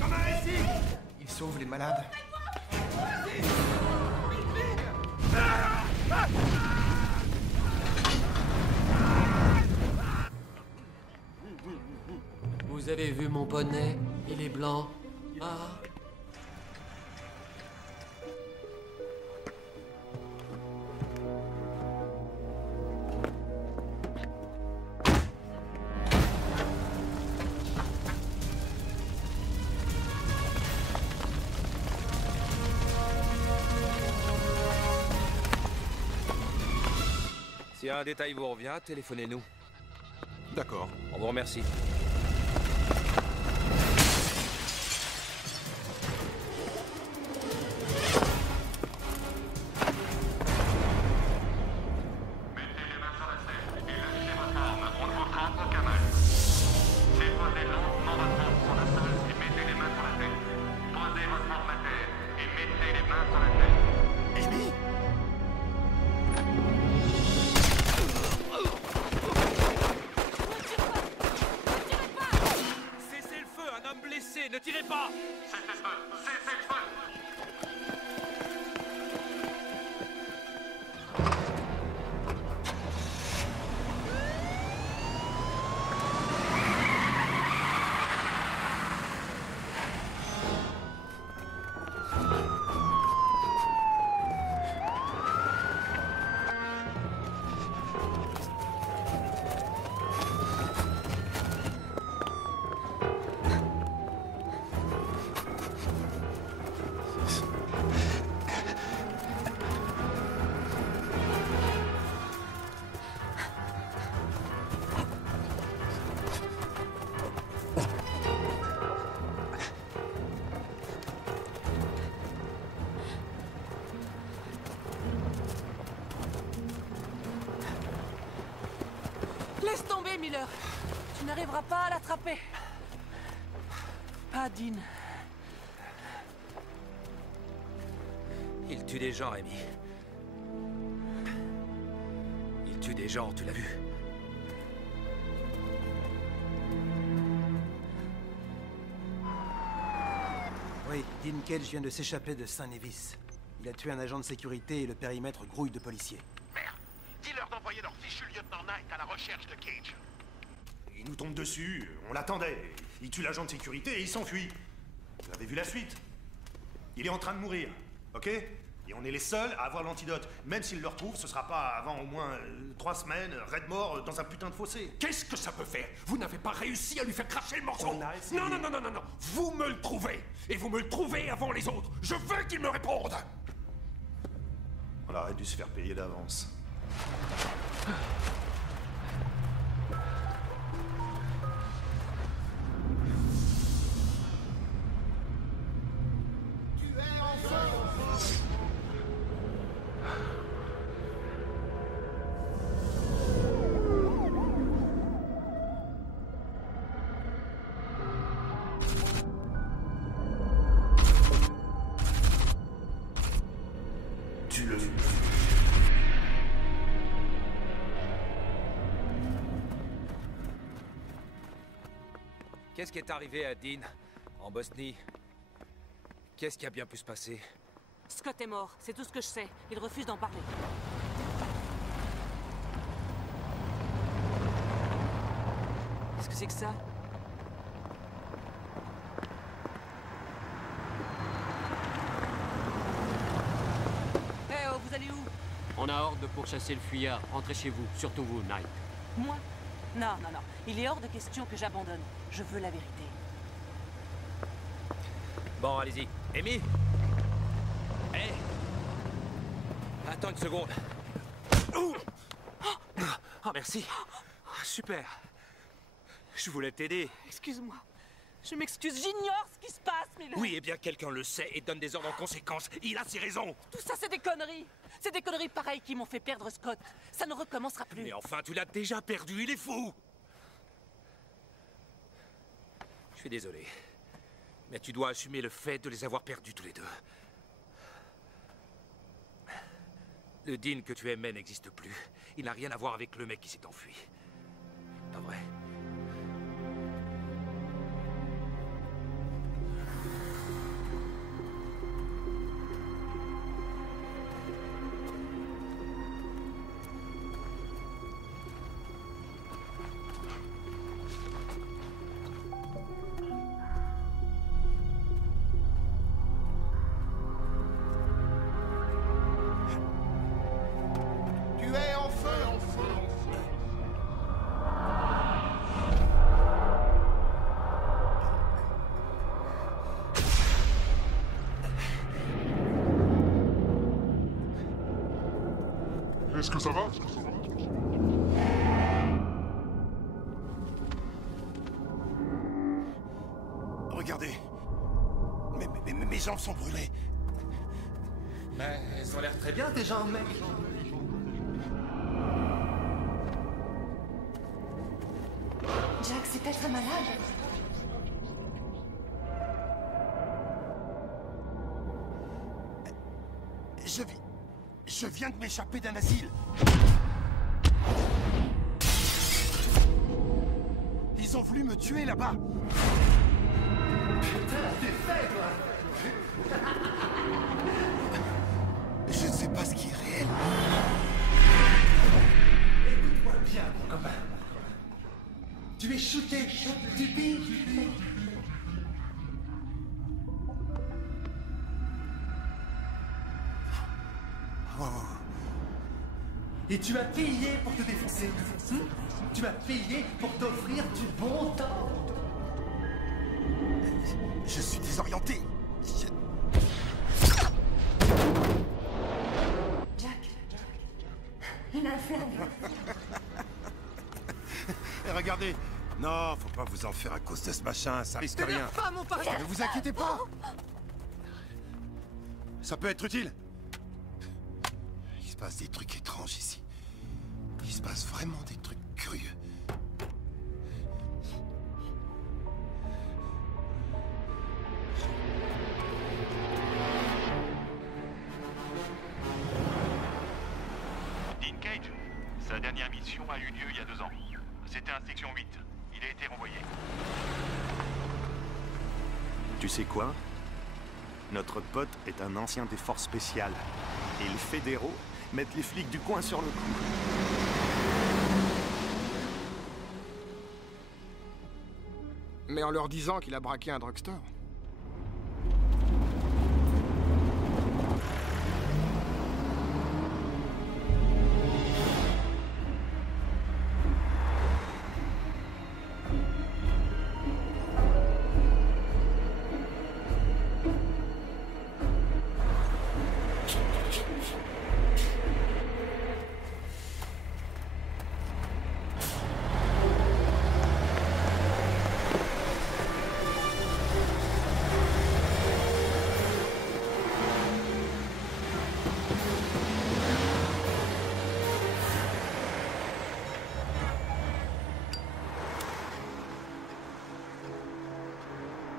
Comme un récit! Il sauve les malades. Vous avez vu mon bonnet? Il est blanc. Ah. Si un détail vous revient, téléphonez-nous. D'accord. On vous remercie. Ne tirez pas! Cessez le feu! Cessez le feu! Laisse tomber, Miller. Tu n'arriveras pas à l'attraper. Pas Dean. Il tue des gens, Amy. Il tue des gens, tu l'as vu. Oui, Dean Cage vient de s'échapper de Saint-Nevis. Il a tué un agent de sécurité et le périmètre grouille de policiers. Merde. Dis-leur d'envoyer leur fichu lieutenant Knight à la recherche de Cage. Il nous tombe dessus, on l'attendait. Il tue l'agent de sécurité et il s'enfuit. Vous avez vu la suite? Il est en train de mourir, ok? Et on est les seuls à avoir l'antidote. Même s'il le retrouve, ce sera pas avant au moins 3 semaines, raide mort dans un putain de fossé. Qu'est-ce que ça peut faire? Vous n'avez pas réussi à lui faire cracher le morceau. On a essayé. Non, non, non, non, non, non. Vous me le trouvez. Et vous me le trouvez avant les autres. Je veux qu'il me réponde. On aurait dû se faire payer d'avance. Qu'est-ce qui est arrivé à Dean, en Bosnie? Qu'est-ce qui a bien pu se passer? Scott est mort, c'est tout ce que je sais. Il refuse d'en parler. Qu'est-ce que c'est que ça? Eh oh, vous allez où? On a ordre de pourchasser le fuyard. Rentrez chez vous, surtout vous, Knight. Moi? Non, non, non. Il est hors de question que j'abandonne. Je veux la vérité. Bon, allez-y. Amy? Hé! Attends une seconde. Oh, merci. Super. Je voulais t'aider. Excuse-moi. Je m'excuse, j'ignore ce qui se passe, Miller. Oui, eh bien, quelqu'un le sait et donne des ordres en conséquence. Il a ses raisons. Tout ça, c'est des conneries. C'est des conneries pareilles qui m'ont fait perdre Scott. Ça ne recommencera plus. Mais enfin, tu l'as déjà perdu, il est fou. Je suis désolé. Mais tu dois assumer le fait de les avoir perdus tous les deux. Le Dean que tu aimais n'existe plus. Il n'a rien à voir avec le mec qui s'est enfui. Pas vrai? Est-ce que ça va? Regardez. Mes jambes sont brûlées. Mais elles ont l'air très bien, tes jambes, mec. Jack, c'est être malade. Je viens de m'échapper d'un asile. Ils ont voulu me tuer là-bas. Putain, t'es fait, toi. Je ne sais pas ce qui est réel. Écoute-moi bien, mon copain. Tu es shooté, tu pilles. Et tu as payé pour te défoncer. Tu as payé pour t'offrir du bon temps. Je suis désorienté. Jack. Il a fait Regardez. Non, faut pas vous en faire à cause de ce machin, ça risque rien. Pas mon pari. Ne vous inquiétez pas. Ça peut être utile. Il se passe des trucs étranges ici. Il se passe vraiment des trucs curieux. Dean Cage, sa dernière mission a eu lieu il y a 2 ans. C'était un section 8. Il a été renvoyé. Tu sais quoi? Notre pote est un ancien des forces spéciales. Et les fédéraux mettent les flics du coin sur le coup. Mais en leur disant qu'il a braqué un drugstore.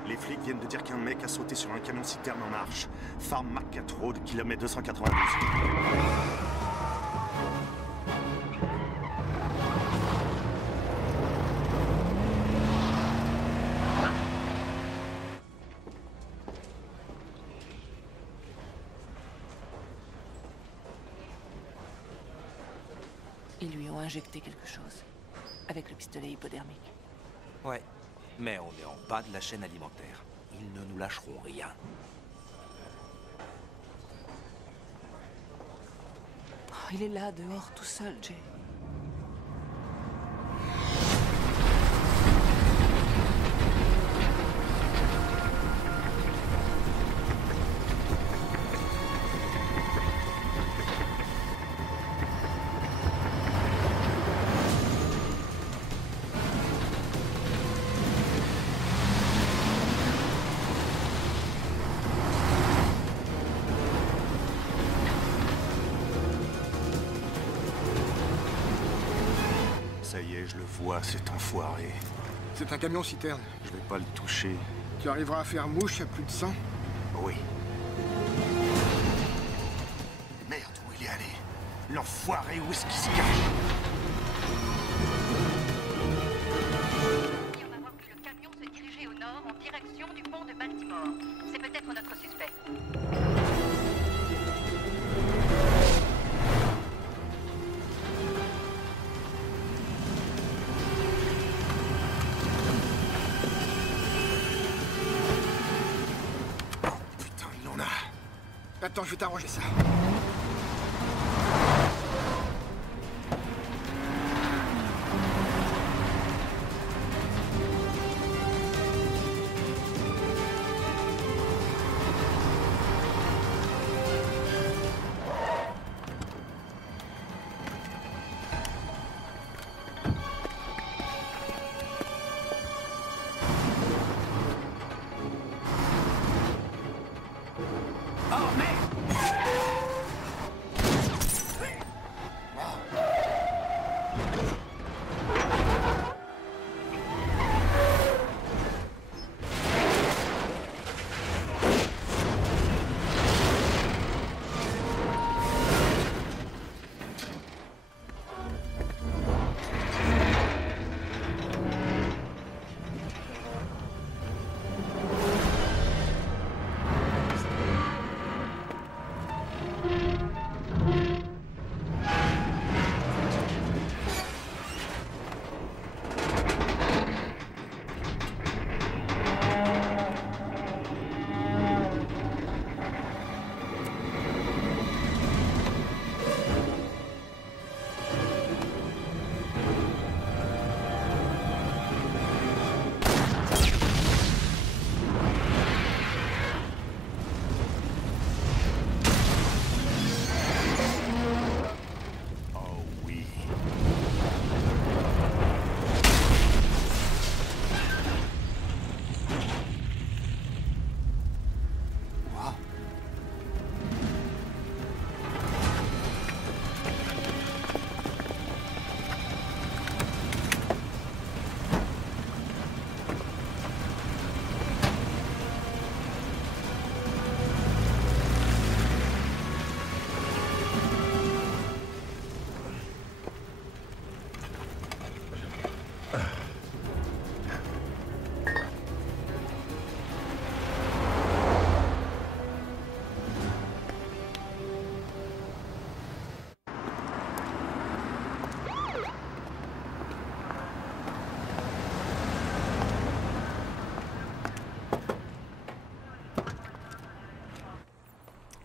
Les flics viennent de dire qu'un mec a sauté sur un camion citerne en marche. Farm McCat Road, kilomètre 292. Ils lui ont injecté quelque chose. Avec le pistolet hypodermique. Ouais, mais on est en bas de la chaîne alimentaire. Ils ne nous lâcheront rien. Oh, il est là, dehors, tout seul, Jay. Ça y est, je le vois, cet enfoiré. C'est un camion-citerne. Je vais pas le toucher. Tu arriveras à faire mouche à plus de 100? Oui. Merde, où il est allé? L'enfoiré, où est-ce qu'il se cache? On va voir que le camion se dirigeait au nord en direction du pont de Baltimore. C'est peut-être notre suspect. Attends, je vais t'arranger ça.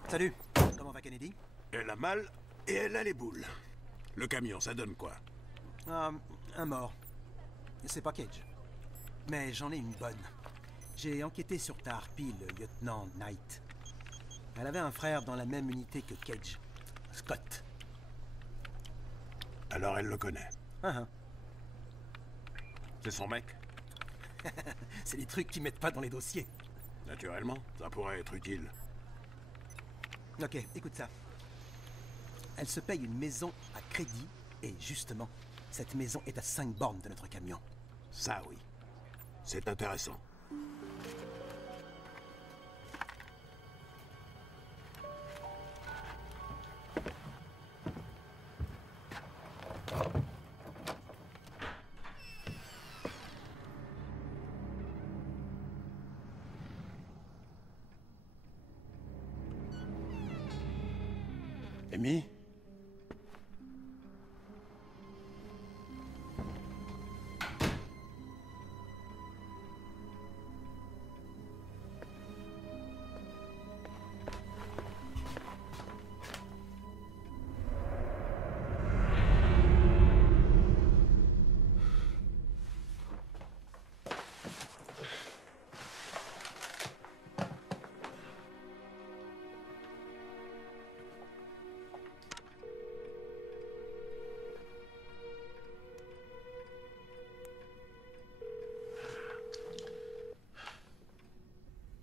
Salut, comment va Kennedy? Elle a mal et elle a les boules. Le camion, ça donne quoi? Un mort. C'est pas Cage. Mais j'en ai une bonne. J'ai enquêté sur ta harpie, le lieutenant Knight. Elle avait un frère dans la même unité que Cage, Scott. Alors elle le connaît. Ah, C'est son mec? c'est des trucs qu'ils mettent pas dans les dossiers. Naturellement, ça pourrait être utile. Ok, écoute ça. Elle se paye une maison à crédit, et justement, cette maison est à 5 bornes de notre camion. Ça, oui. C'est intéressant. Amy?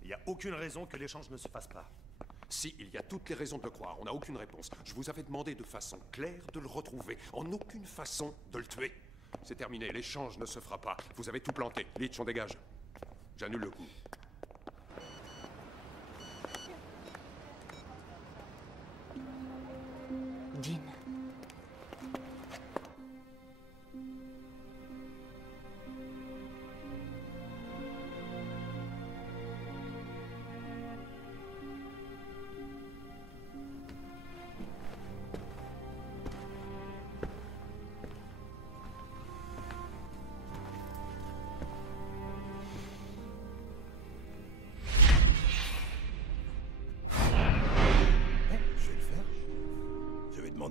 Il n'y a aucune raison que l'échange ne se fasse pas. Si, il y a toutes les raisons de le croire. On n'a aucune réponse. Je vous avais demandé de façon claire de le retrouver. En aucune façon de le tuer. C'est terminé. L'échange ne se fera pas. Vous avez tout planté. Leach, on dégage. J'annule le coup. Dean.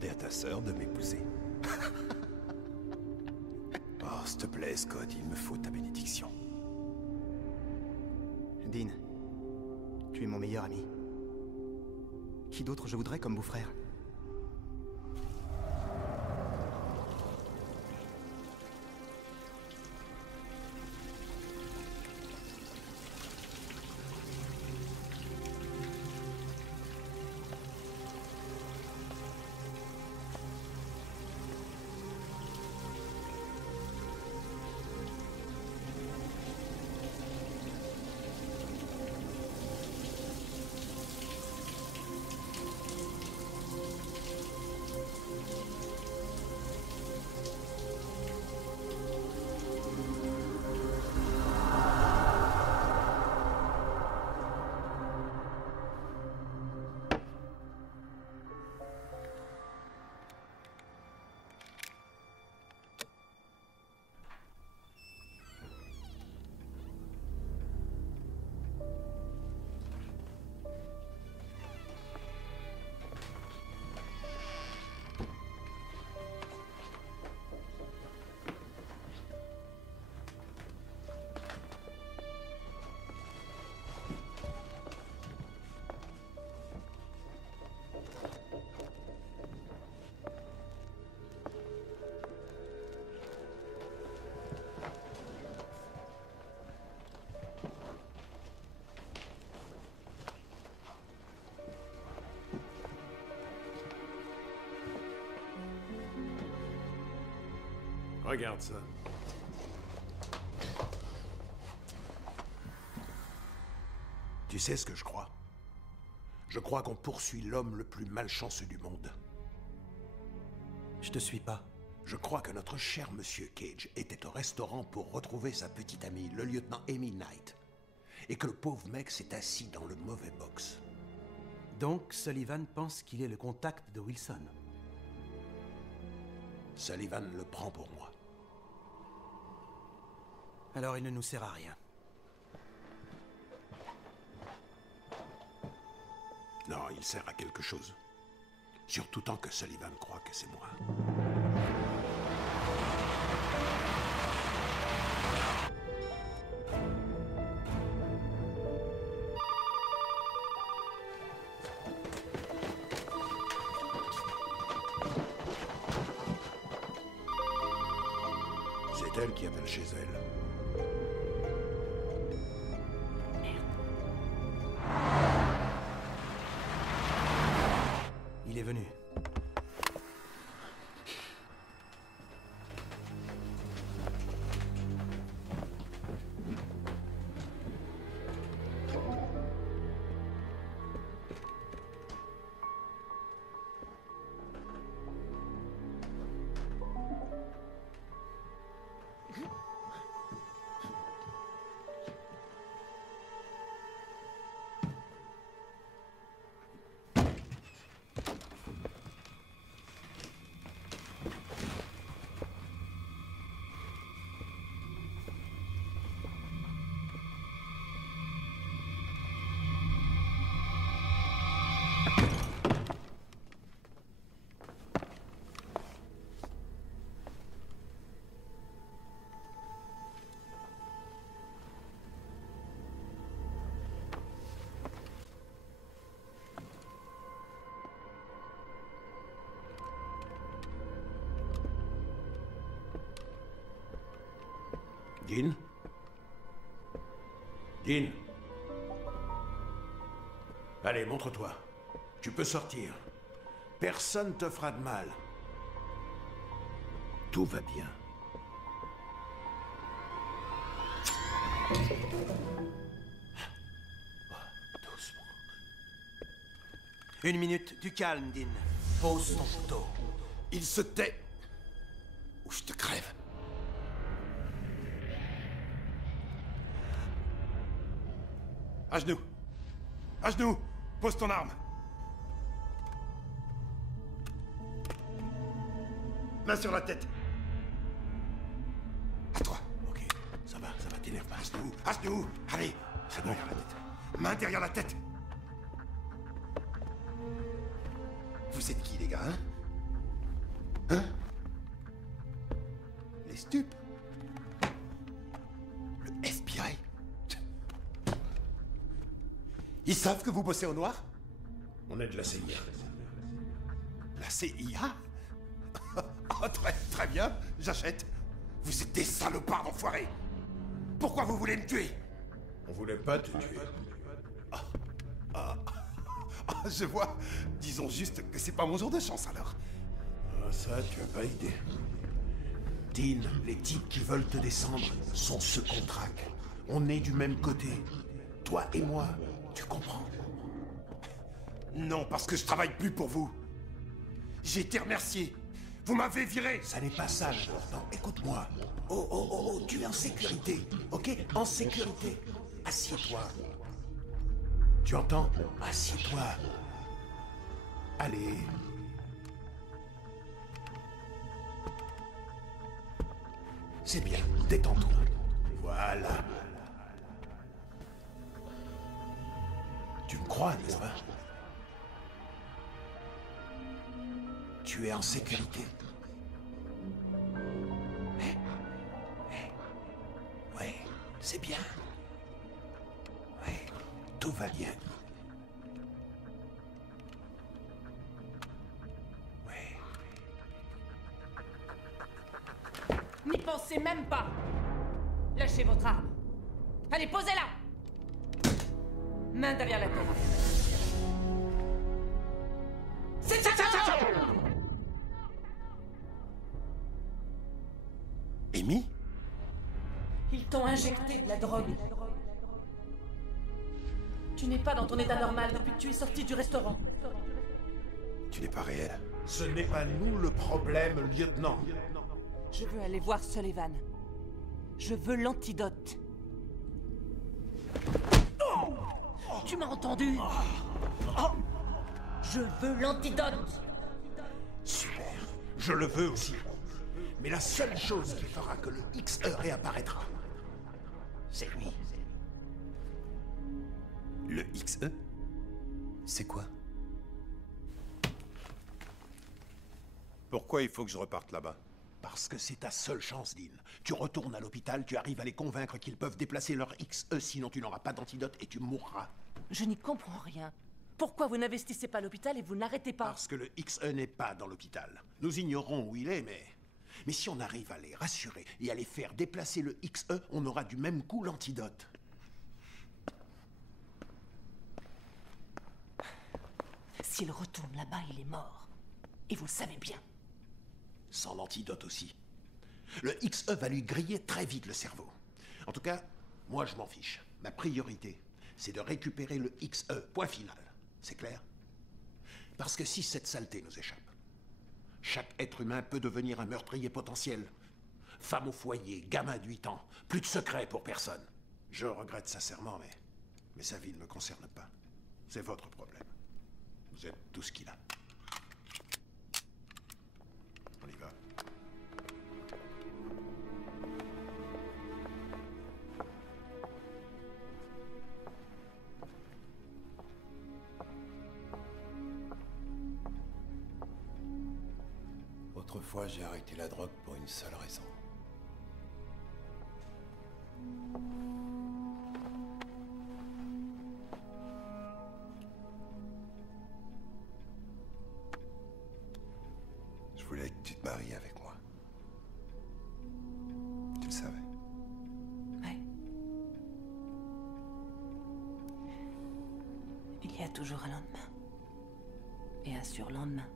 À ta sœur de m'épouser. Oh, s'il te plaît, Scott, il me faut ta bénédiction. Dean, tu es mon meilleur ami. Qui d'autre je voudrais comme beau-frère? Regarde ça. Tu sais ce que je crois? Je crois qu'on poursuit l'homme le plus malchanceux du monde. Je te suis pas. Je crois que notre cher monsieur Cage était au restaurant pour retrouver sa petite amie, le lieutenant Amy Knight. Et que le pauvre mec s'est assis dans le mauvais box. Donc Sullivan pense qu'il est le contact de Wilson. Sullivan le prend pour moi. Alors il ne nous sert à rien. Non, il sert à quelque chose. Surtout tant que Sullivan croit que c'est moi. C'est elle qui appelle chez elle. Il est venu. Dean? Dean? Allez, montre-toi. Tu peux sortir. Personne te fera de mal. Tout va bien. Doucement. 1 minute, du calme, Dean. Pose ton couteau. Il se tait ou je te crève. À genoux. À genoux. Pose ton arme. Main sur la tête. À toi. Ok, ça va, t'énerve pas. À genoux. À genoux. Allez. C'est bon. Derrière la tête. Main derrière la tête. Vous êtes qui, les gars, hein? Hein? Les stupes? Le FBI? Ils savent que vous bossez au noir? On est de la CIA. La CIA? Oh, très bien, j'achète. Vous êtes des salopards d'enfoirés. Pourquoi vous voulez me tuer? On voulait pas te tuer. Je vois. Disons juste que c'est pas mon jour de chance, alors. Ah, ça, tu as pas idée. Dean, les types qui veulent te descendre sont ceux qu'on traque. On est du même côté. Toi et moi, tu comprends? Non, parce que je travaille plus pour vous. J'ai été remercié. Vous m'avez viré. Ça n'est pas ça l'important. Écoute-moi. Oh, tu es en sécurité, ok? En sécurité. Assieds-toi. Tu entends? Assieds-toi. Allez. C'est bien, détends-toi. Voilà. Tu me crois, n'est-ce pas? Tu es en sécurité. Ouais, c'est bien. Ouais, tout va bien. N'y pensez même pas. Lâchez votre arme. Allez, posez-la. Main derrière la tête. C'est ça. Amy? Ils t'ont injecté de la drogue. Tu n'es pas dans ton état normal depuis que tu es sorti du restaurant. Tu n'es pas réel. Ce n'est pas nous le problème, lieutenant. Je veux aller voir Sullivan. Je veux l'antidote. Tu m'as entendu? Je veux l'antidote. Super. Je le veux aussi. Mais la seule chose qui fera que le XE réapparaîtra, c'est lui. Le XE? C'est quoi? Pourquoi il faut que je reparte là-bas? Parce que c'est ta seule chance, Dean. Tu retournes à l'hôpital, tu arrives à les convaincre qu'ils peuvent déplacer leur XE, sinon tu n'auras pas d'antidote et tu mourras. Je n'y comprends rien. Pourquoi vous n'investissez pas l'hôpital et vous n'arrêtez pas? Parce que le XE n'est pas dans l'hôpital. Nous ignorons où il est, mais si on arrive à les rassurer et à les faire déplacer le XE, on aura du même coup l'antidote. S'il retourne là-bas, il est mort. Et vous le savez bien. Sans l'antidote aussi. Le XE va lui griller très vite le cerveau. En tout cas, moi je m'en fiche. Ma priorité, c'est de récupérer le XE, point final. C'est clair? Parce que si cette saleté nous échappe, chaque être humain peut devenir un meurtrier potentiel. Femme au foyer, gamin de 8 ans, plus de secret pour personne. Je regrette sincèrement, mais sa vie ne me concerne pas. C'est votre problème. Vous êtes tout ce qu'il a. On y va. Autrefois, j'ai arrêté la drogue pour une seule raison. Je voulais que tu te maries avec moi. Tu le savais? Ouais. Il y a toujours un lendemain. Et un surlendemain.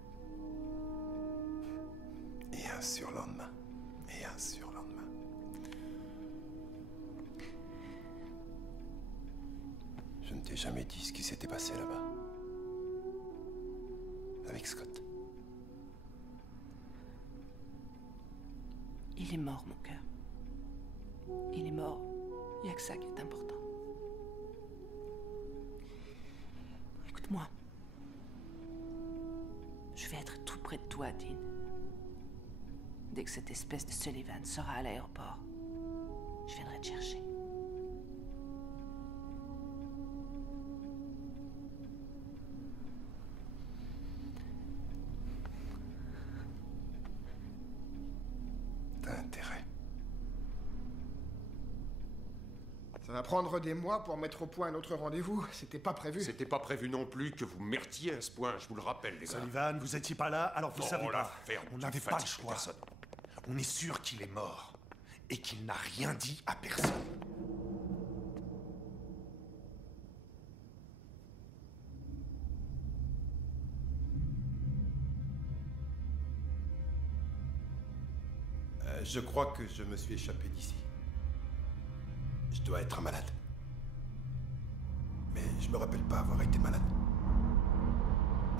Et un surlendemain. Et un surlendemain. Je ne t'ai jamais dit ce qui s'était passé là-bas. Avec Scott. Il est mort, mon cœur. Il est mort. Il n'y a que ça qui est important. Écoute-moi. Je vais être tout près de toi, Dean. Dès que cette espèce de Sullivan sera à l'aéroport, je viendrai te chercher. T'as intérêt. Ça va prendre des mois pour mettre au point un autre rendez-vous. C'était pas prévu. C'était pas prévu non plus que vous merdiez à ce point, je vous le rappelle, les gars. Sullivan, vous étiez pas là, alors vous savez pas. On n'avait pas le choix. Personne. On est sûr qu'il est mort. Et qu'il n'a rien dit à personne. Je crois que je me suis échappé d'ici. Je dois être un malade. Mais je me rappelle pas avoir été malade.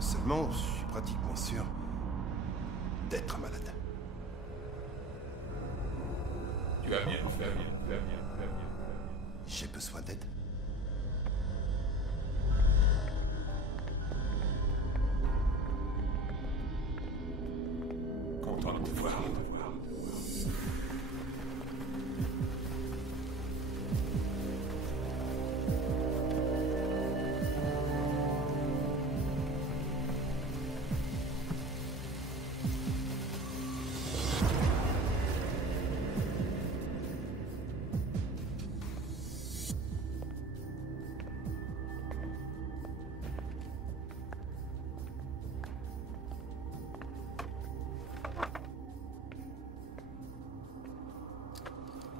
Seulement, je suis pratiquement sûr d'être malade. Tu vas bien, tu vas bien, tu vas bien, tu vas bien. J'ai besoin d'aide. Content de te voir.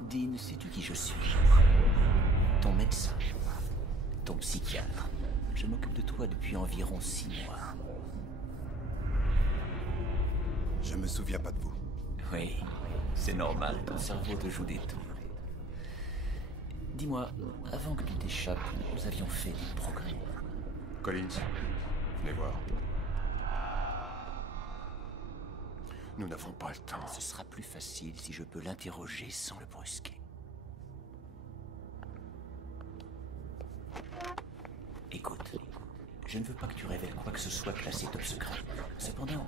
Dean, sais-tu qui je suis? Ton médecin. Ton psychiatre. Je m'occupe de toi depuis environ 6 mois. Je me souviens pas de vous. Oui, c'est normal, ton cerveau te joue des tours. Dis-moi, avant que tu t'échappes, nous avions fait des progrès. Collins, venez voir. Nous n'avons pas le temps. Ce sera plus facile si je peux l'interroger sans le brusquer. Écoute, je ne veux pas que tu révèles quoi que ce soit classé top secret. Cependant,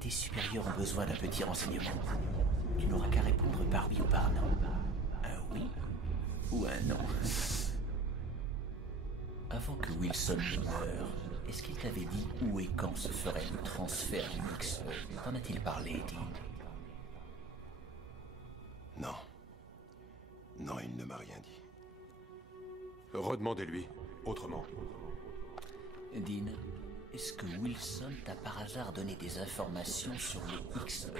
tes supérieurs ont besoin d'un petit renseignement. Tu n'auras qu'à répondre par oui ou par non. Un oui ou un non. Avant que Wilson ne meure, est-ce qu'il t'avait dit où et quand se ferait le transfert du XE? T'en a-t-il parlé, Dean? Non. Non, il ne m'a rien dit. Redemandez-lui, autrement. Dean, est-ce que Wilson t'a par hasard donné des informations sur le XE?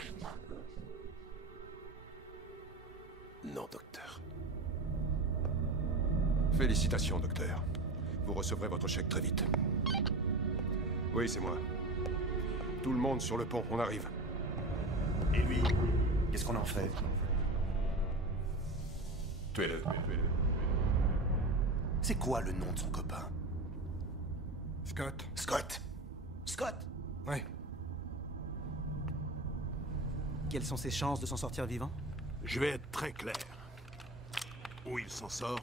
Non, docteur. Félicitations, docteur. Vous recevrez votre chèque très vite. Oui, c'est moi. Tout le monde sur le pont, on arrive. Et lui, qu'est-ce qu'on en fait? Tuez-le, tuez-le. C'est quoi le nom de son copain? Scott. Scott. Scott? Ouais. Quelles sont ses chances de s'en sortir vivant? Je vais être très clair. Ou il s'en sort,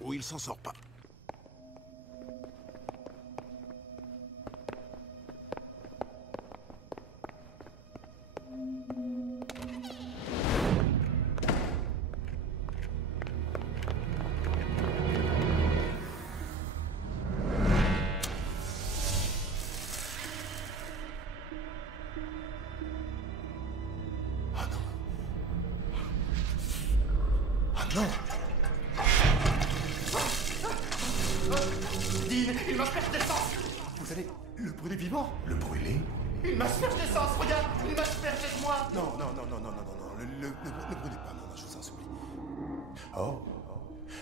ou il s'en sort pas. Non! Dean, il m'asperge d'essence! Vous allez le brûler vivant? Le brûler? Il m'asperge d'essence, regarde! Il m'asperge de moi! Non, non, non, non, non, non, non, le brûlez pas, non, non, je vous en supplie. Oh,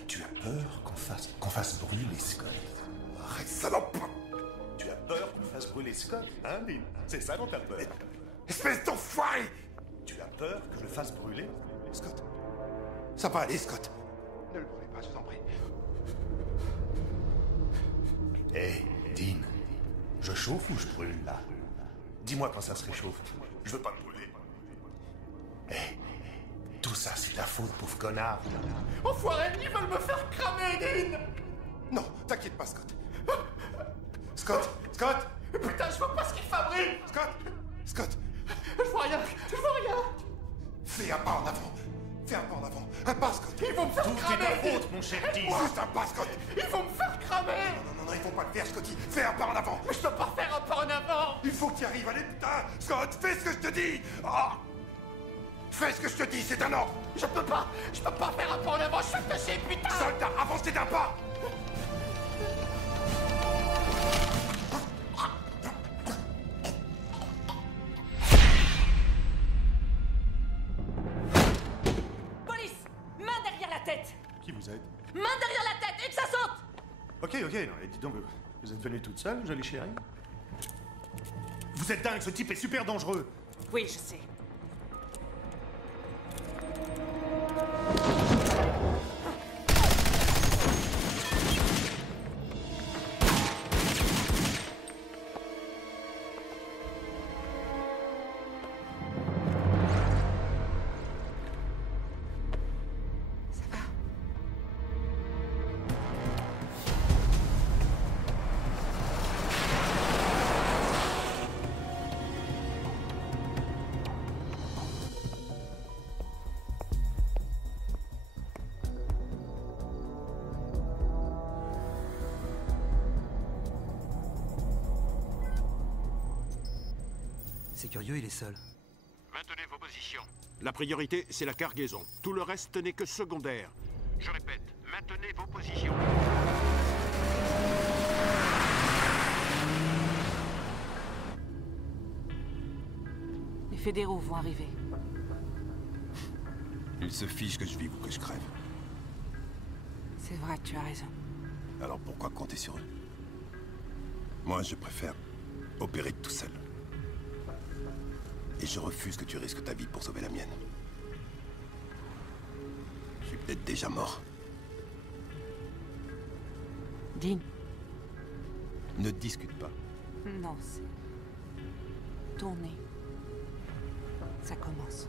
tu as peur qu'on fasse brûler Scott? Arrête, salope! brûler Scott, hein, Dean? C'est ça dont t'as peur? Espèce d'enfoiré! Tu as peur que je le fasse brûler? Scott, ça va aller, Scott. Ne le brûlez pas, je vous en prie. Hé, Dean, je chauffe ou je brûle, là? Dis-moi quand ça se réchauffe. Je veux pas me brûler. Hé, tout ça, c'est ta faute, pauvre connard. Enfoiré, ils veulent me faire cramer, Dean! Non, t'inquiète pas, Scott. Scott! Putain, je vois pas ce qu'ils fabriquent! Scott! Je vois rien! Fais un pas en avant! Un pas, Scott! Ils vont me faire cramer! Tout est ta faute, mon cher Dean! Juste un pas, Scott! Ils vont me faire cramer! Non, ils vont pas le faire, Scotty! Fais un pas en avant! Mais je peux pas faire un pas en avant! Il faut que tu y arrives, allez, putain! Scott, fais ce que je te dis! Oh. Fais ce que je te dis, c'est un ordre! Je peux pas faire un pas en avant, je suis attaché, putain! Soldat, avancez d'un pas! Police! Main derrière la tête! Qui vous êtes? Main derrière la tête et que ça saute! Ok, non, et dis donc, vous êtes venue toute seule, jolie chérie? Vous êtes dingue, ce type est super dangereux! Oui, je sais. C'est curieux, il est seul. Maintenez vos positions. La priorité, c'est la cargaison. Tout le reste n'est que secondaire. Je répète, maintenez vos positions. Les fédéraux vont arriver. Ils se fichent que je vive ou que je crève. C'est vrai, tu as raison. Alors pourquoi compter sur eux? Moi, je préfère opérer tout seul. Et je refuse que tu risques ta vie pour sauver la mienne. Je suis peut-être déjà mort. Dean. Ne discute pas. Non, c'est... Tourner. Ça commence.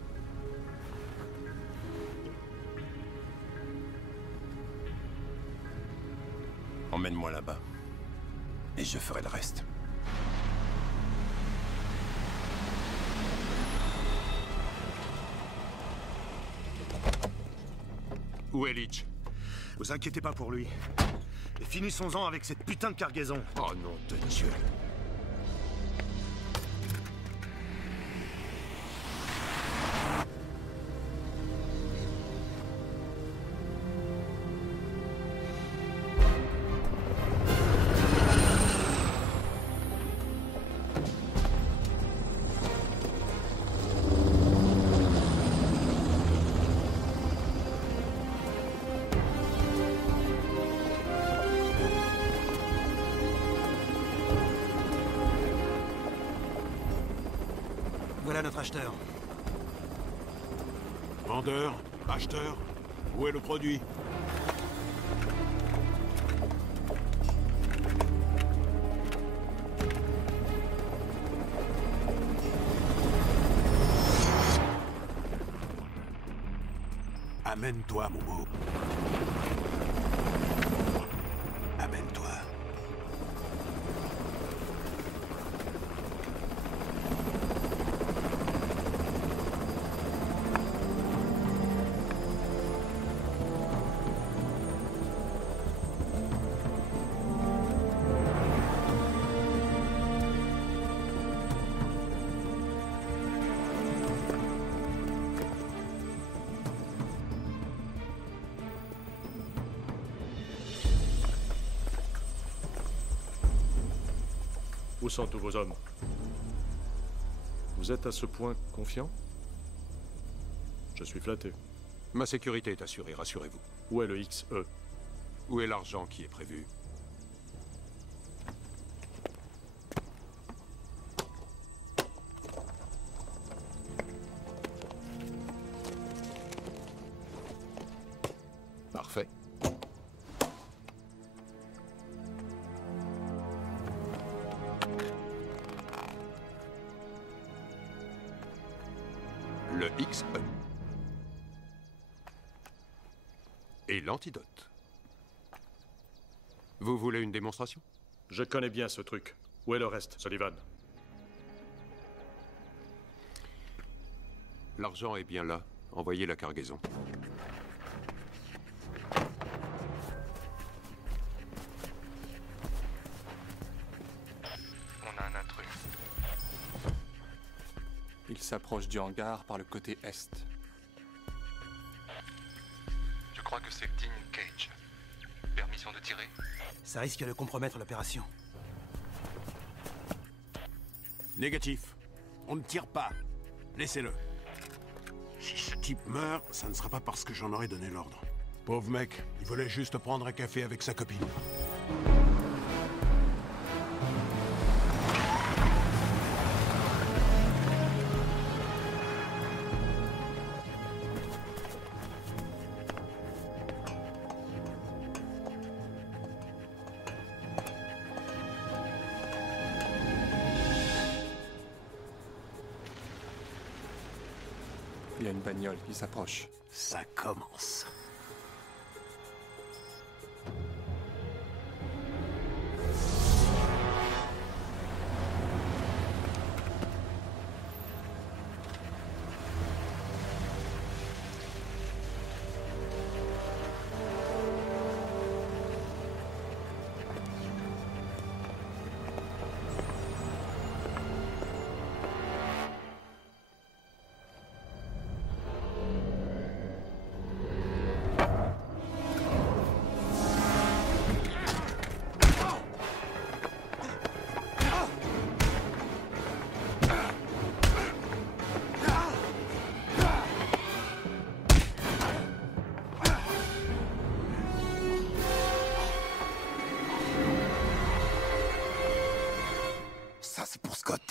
Emmène-moi là-bas. Et je ferai le reste. Où est Leach? Vous inquiétez pas pour lui. Et finissons-en avec cette putain de cargaison. Oh nom de Dieu. Voilà notre acheteur. Vendeur, acheteur, où est le produit? Amène-toi, Momo. Amène-toi. Où sont tous vos hommes? Vous êtes à ce point confiant? Je suis flatté. Ma sécurité est assurée, rassurez-vous. Où est le XE? Où est l'argent qui est prévu? Le XE. Et l'antidote. Vous voulez une démonstration? Je connais bien ce truc. Où est le reste, Sullivan? L'argent est bien là. Envoyez la cargaison. On a un intrus. Il s'approche du hangar par le côté est. Je crois que c'est Dean Cage. Permission de tirer? Ça risque de compromettre l'opération. Négatif. On ne tire pas. Laissez-le. Si ce type meurt, ça ne sera pas parce que j'en aurais donné l'ordre. Pauvre mec, il voulait juste prendre un café avec sa copine. Il y a une bagnole qui s'approche. Ça commence. Ça, c'est pour Scott.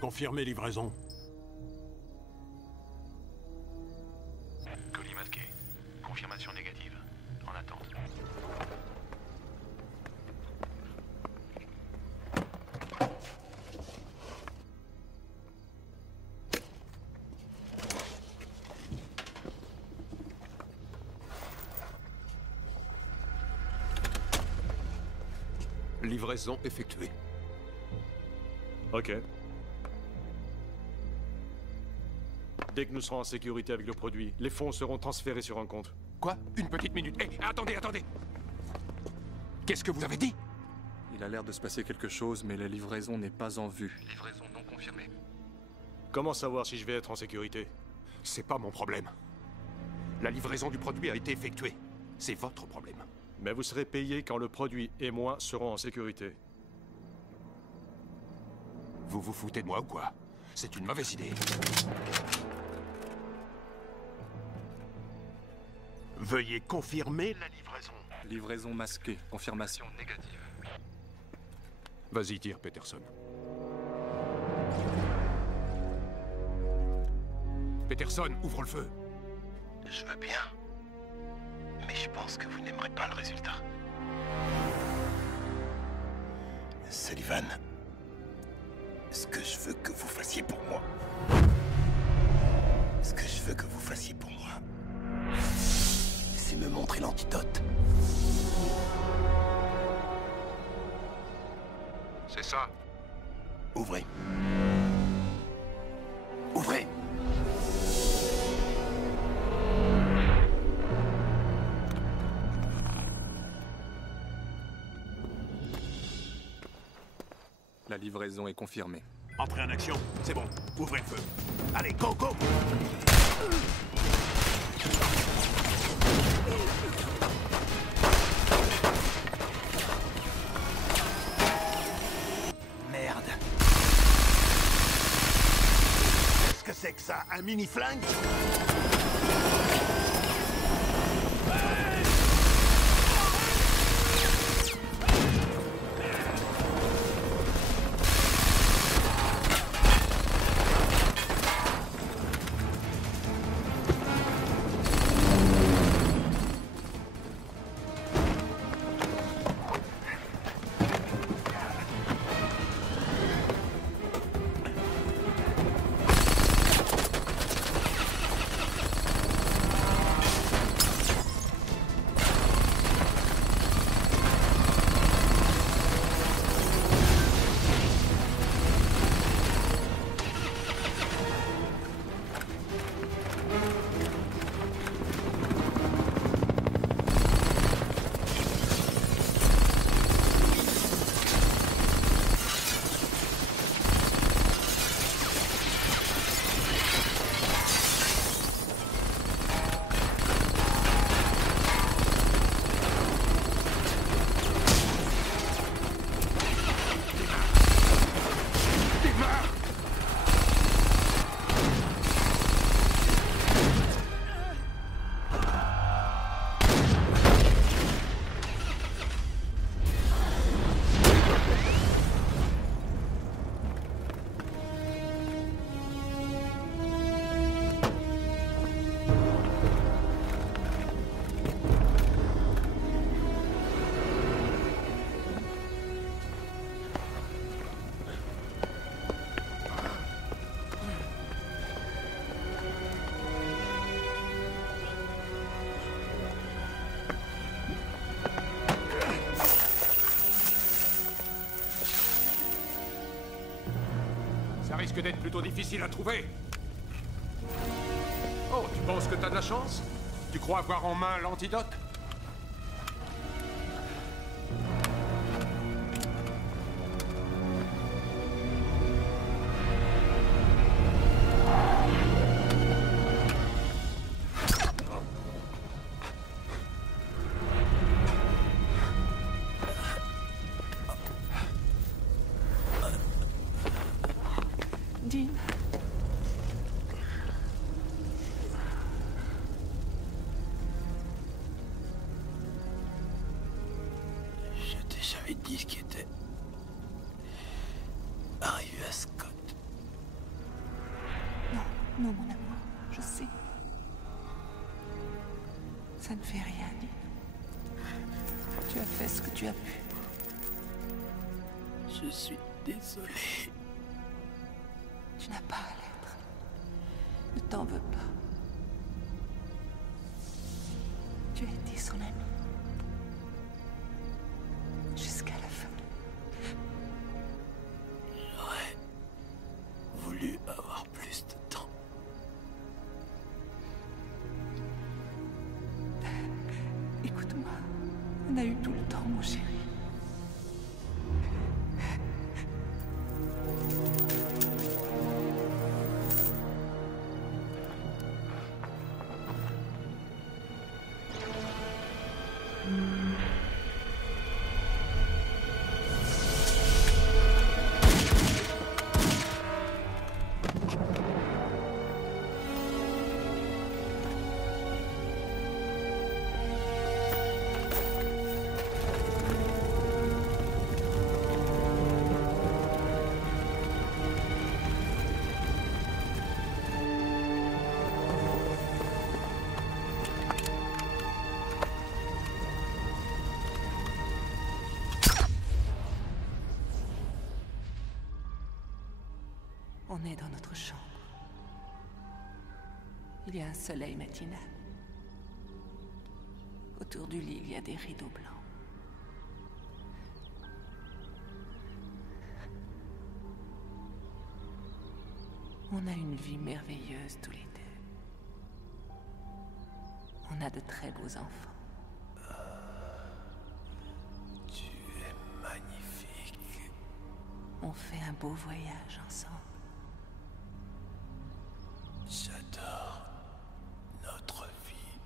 Confirmez livraison. Colis masqué. Confirmation négative. En attente. Livraison effectuée. Ok. Dès que nous serons en sécurité avec le produit, les fonds seront transférés sur un compte. Quoi? Une petite minute. Hé, attendez, attendez! Qu'est-ce que vous avez dit? Il a l'air de se passer quelque chose, mais la livraison n'est pas en vue. Livraison non confirmée. Comment savoir si je vais être en sécurité? C'est pas mon problème. La livraison du produit a été effectuée. C'est votre problème. Mais vous serez payé quand le produit et moi serons en sécurité. Vous vous foutez de moi ou quoi? C'est une mauvaise idée. Veuillez confirmer la livraison. Livraison masquée. Confirmation négative. Vas-y, tire, Peterson. Peterson, ouvre le feu. Je veux bien. Mais je pense que vous n'aimerez pas le résultat. Sullivan, ce que je veux que vous fassiez pour moi... Ce que je veux que vous fassiez pour moi... c'est me montrer l'antidote. C'est ça. Ouvrez. Ouvrez. La livraison est confirmée. Entrez en action, c'est bon. Ouvrez le feu. Allez, go, go! Merde. Qu'est-ce que c'est que ça? Un mini-flingue? risque d'être plutôt difficile à trouver. Oh, tu penses que t'as de la chance? Tu crois avoir en main l'antidote? Dean. Je t'ai jamais dit ce qui était arrivé à Scott. Non, non, mon amour, je sais. Ça ne fait rien, Dean. Tu as fait ce que tu as pu. Je suis désolé. Tu n'as pas à l'être. Ne t'en veux pas. Tu as été son ami. Jusqu'à la fin. J'aurais voulu avoir plus de temps. Écoute-moi. On a eu tout le temps, mon chéri. On est dans notre chambre. Il y a un soleil matinal. Autour du lit, il y a des rideaux blancs. On a une vie merveilleuse tous les deux. On a de très beaux enfants. Tu es magnifique. On fait un beau voyage ensemble. J'adore notre vie.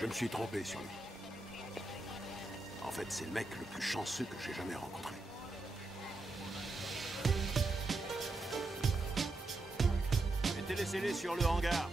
Je me suis trompé sur lui. En fait, c'est le mec le plus chanceux que j'ai jamais rencontré. Mettez les scellés sur le hangar.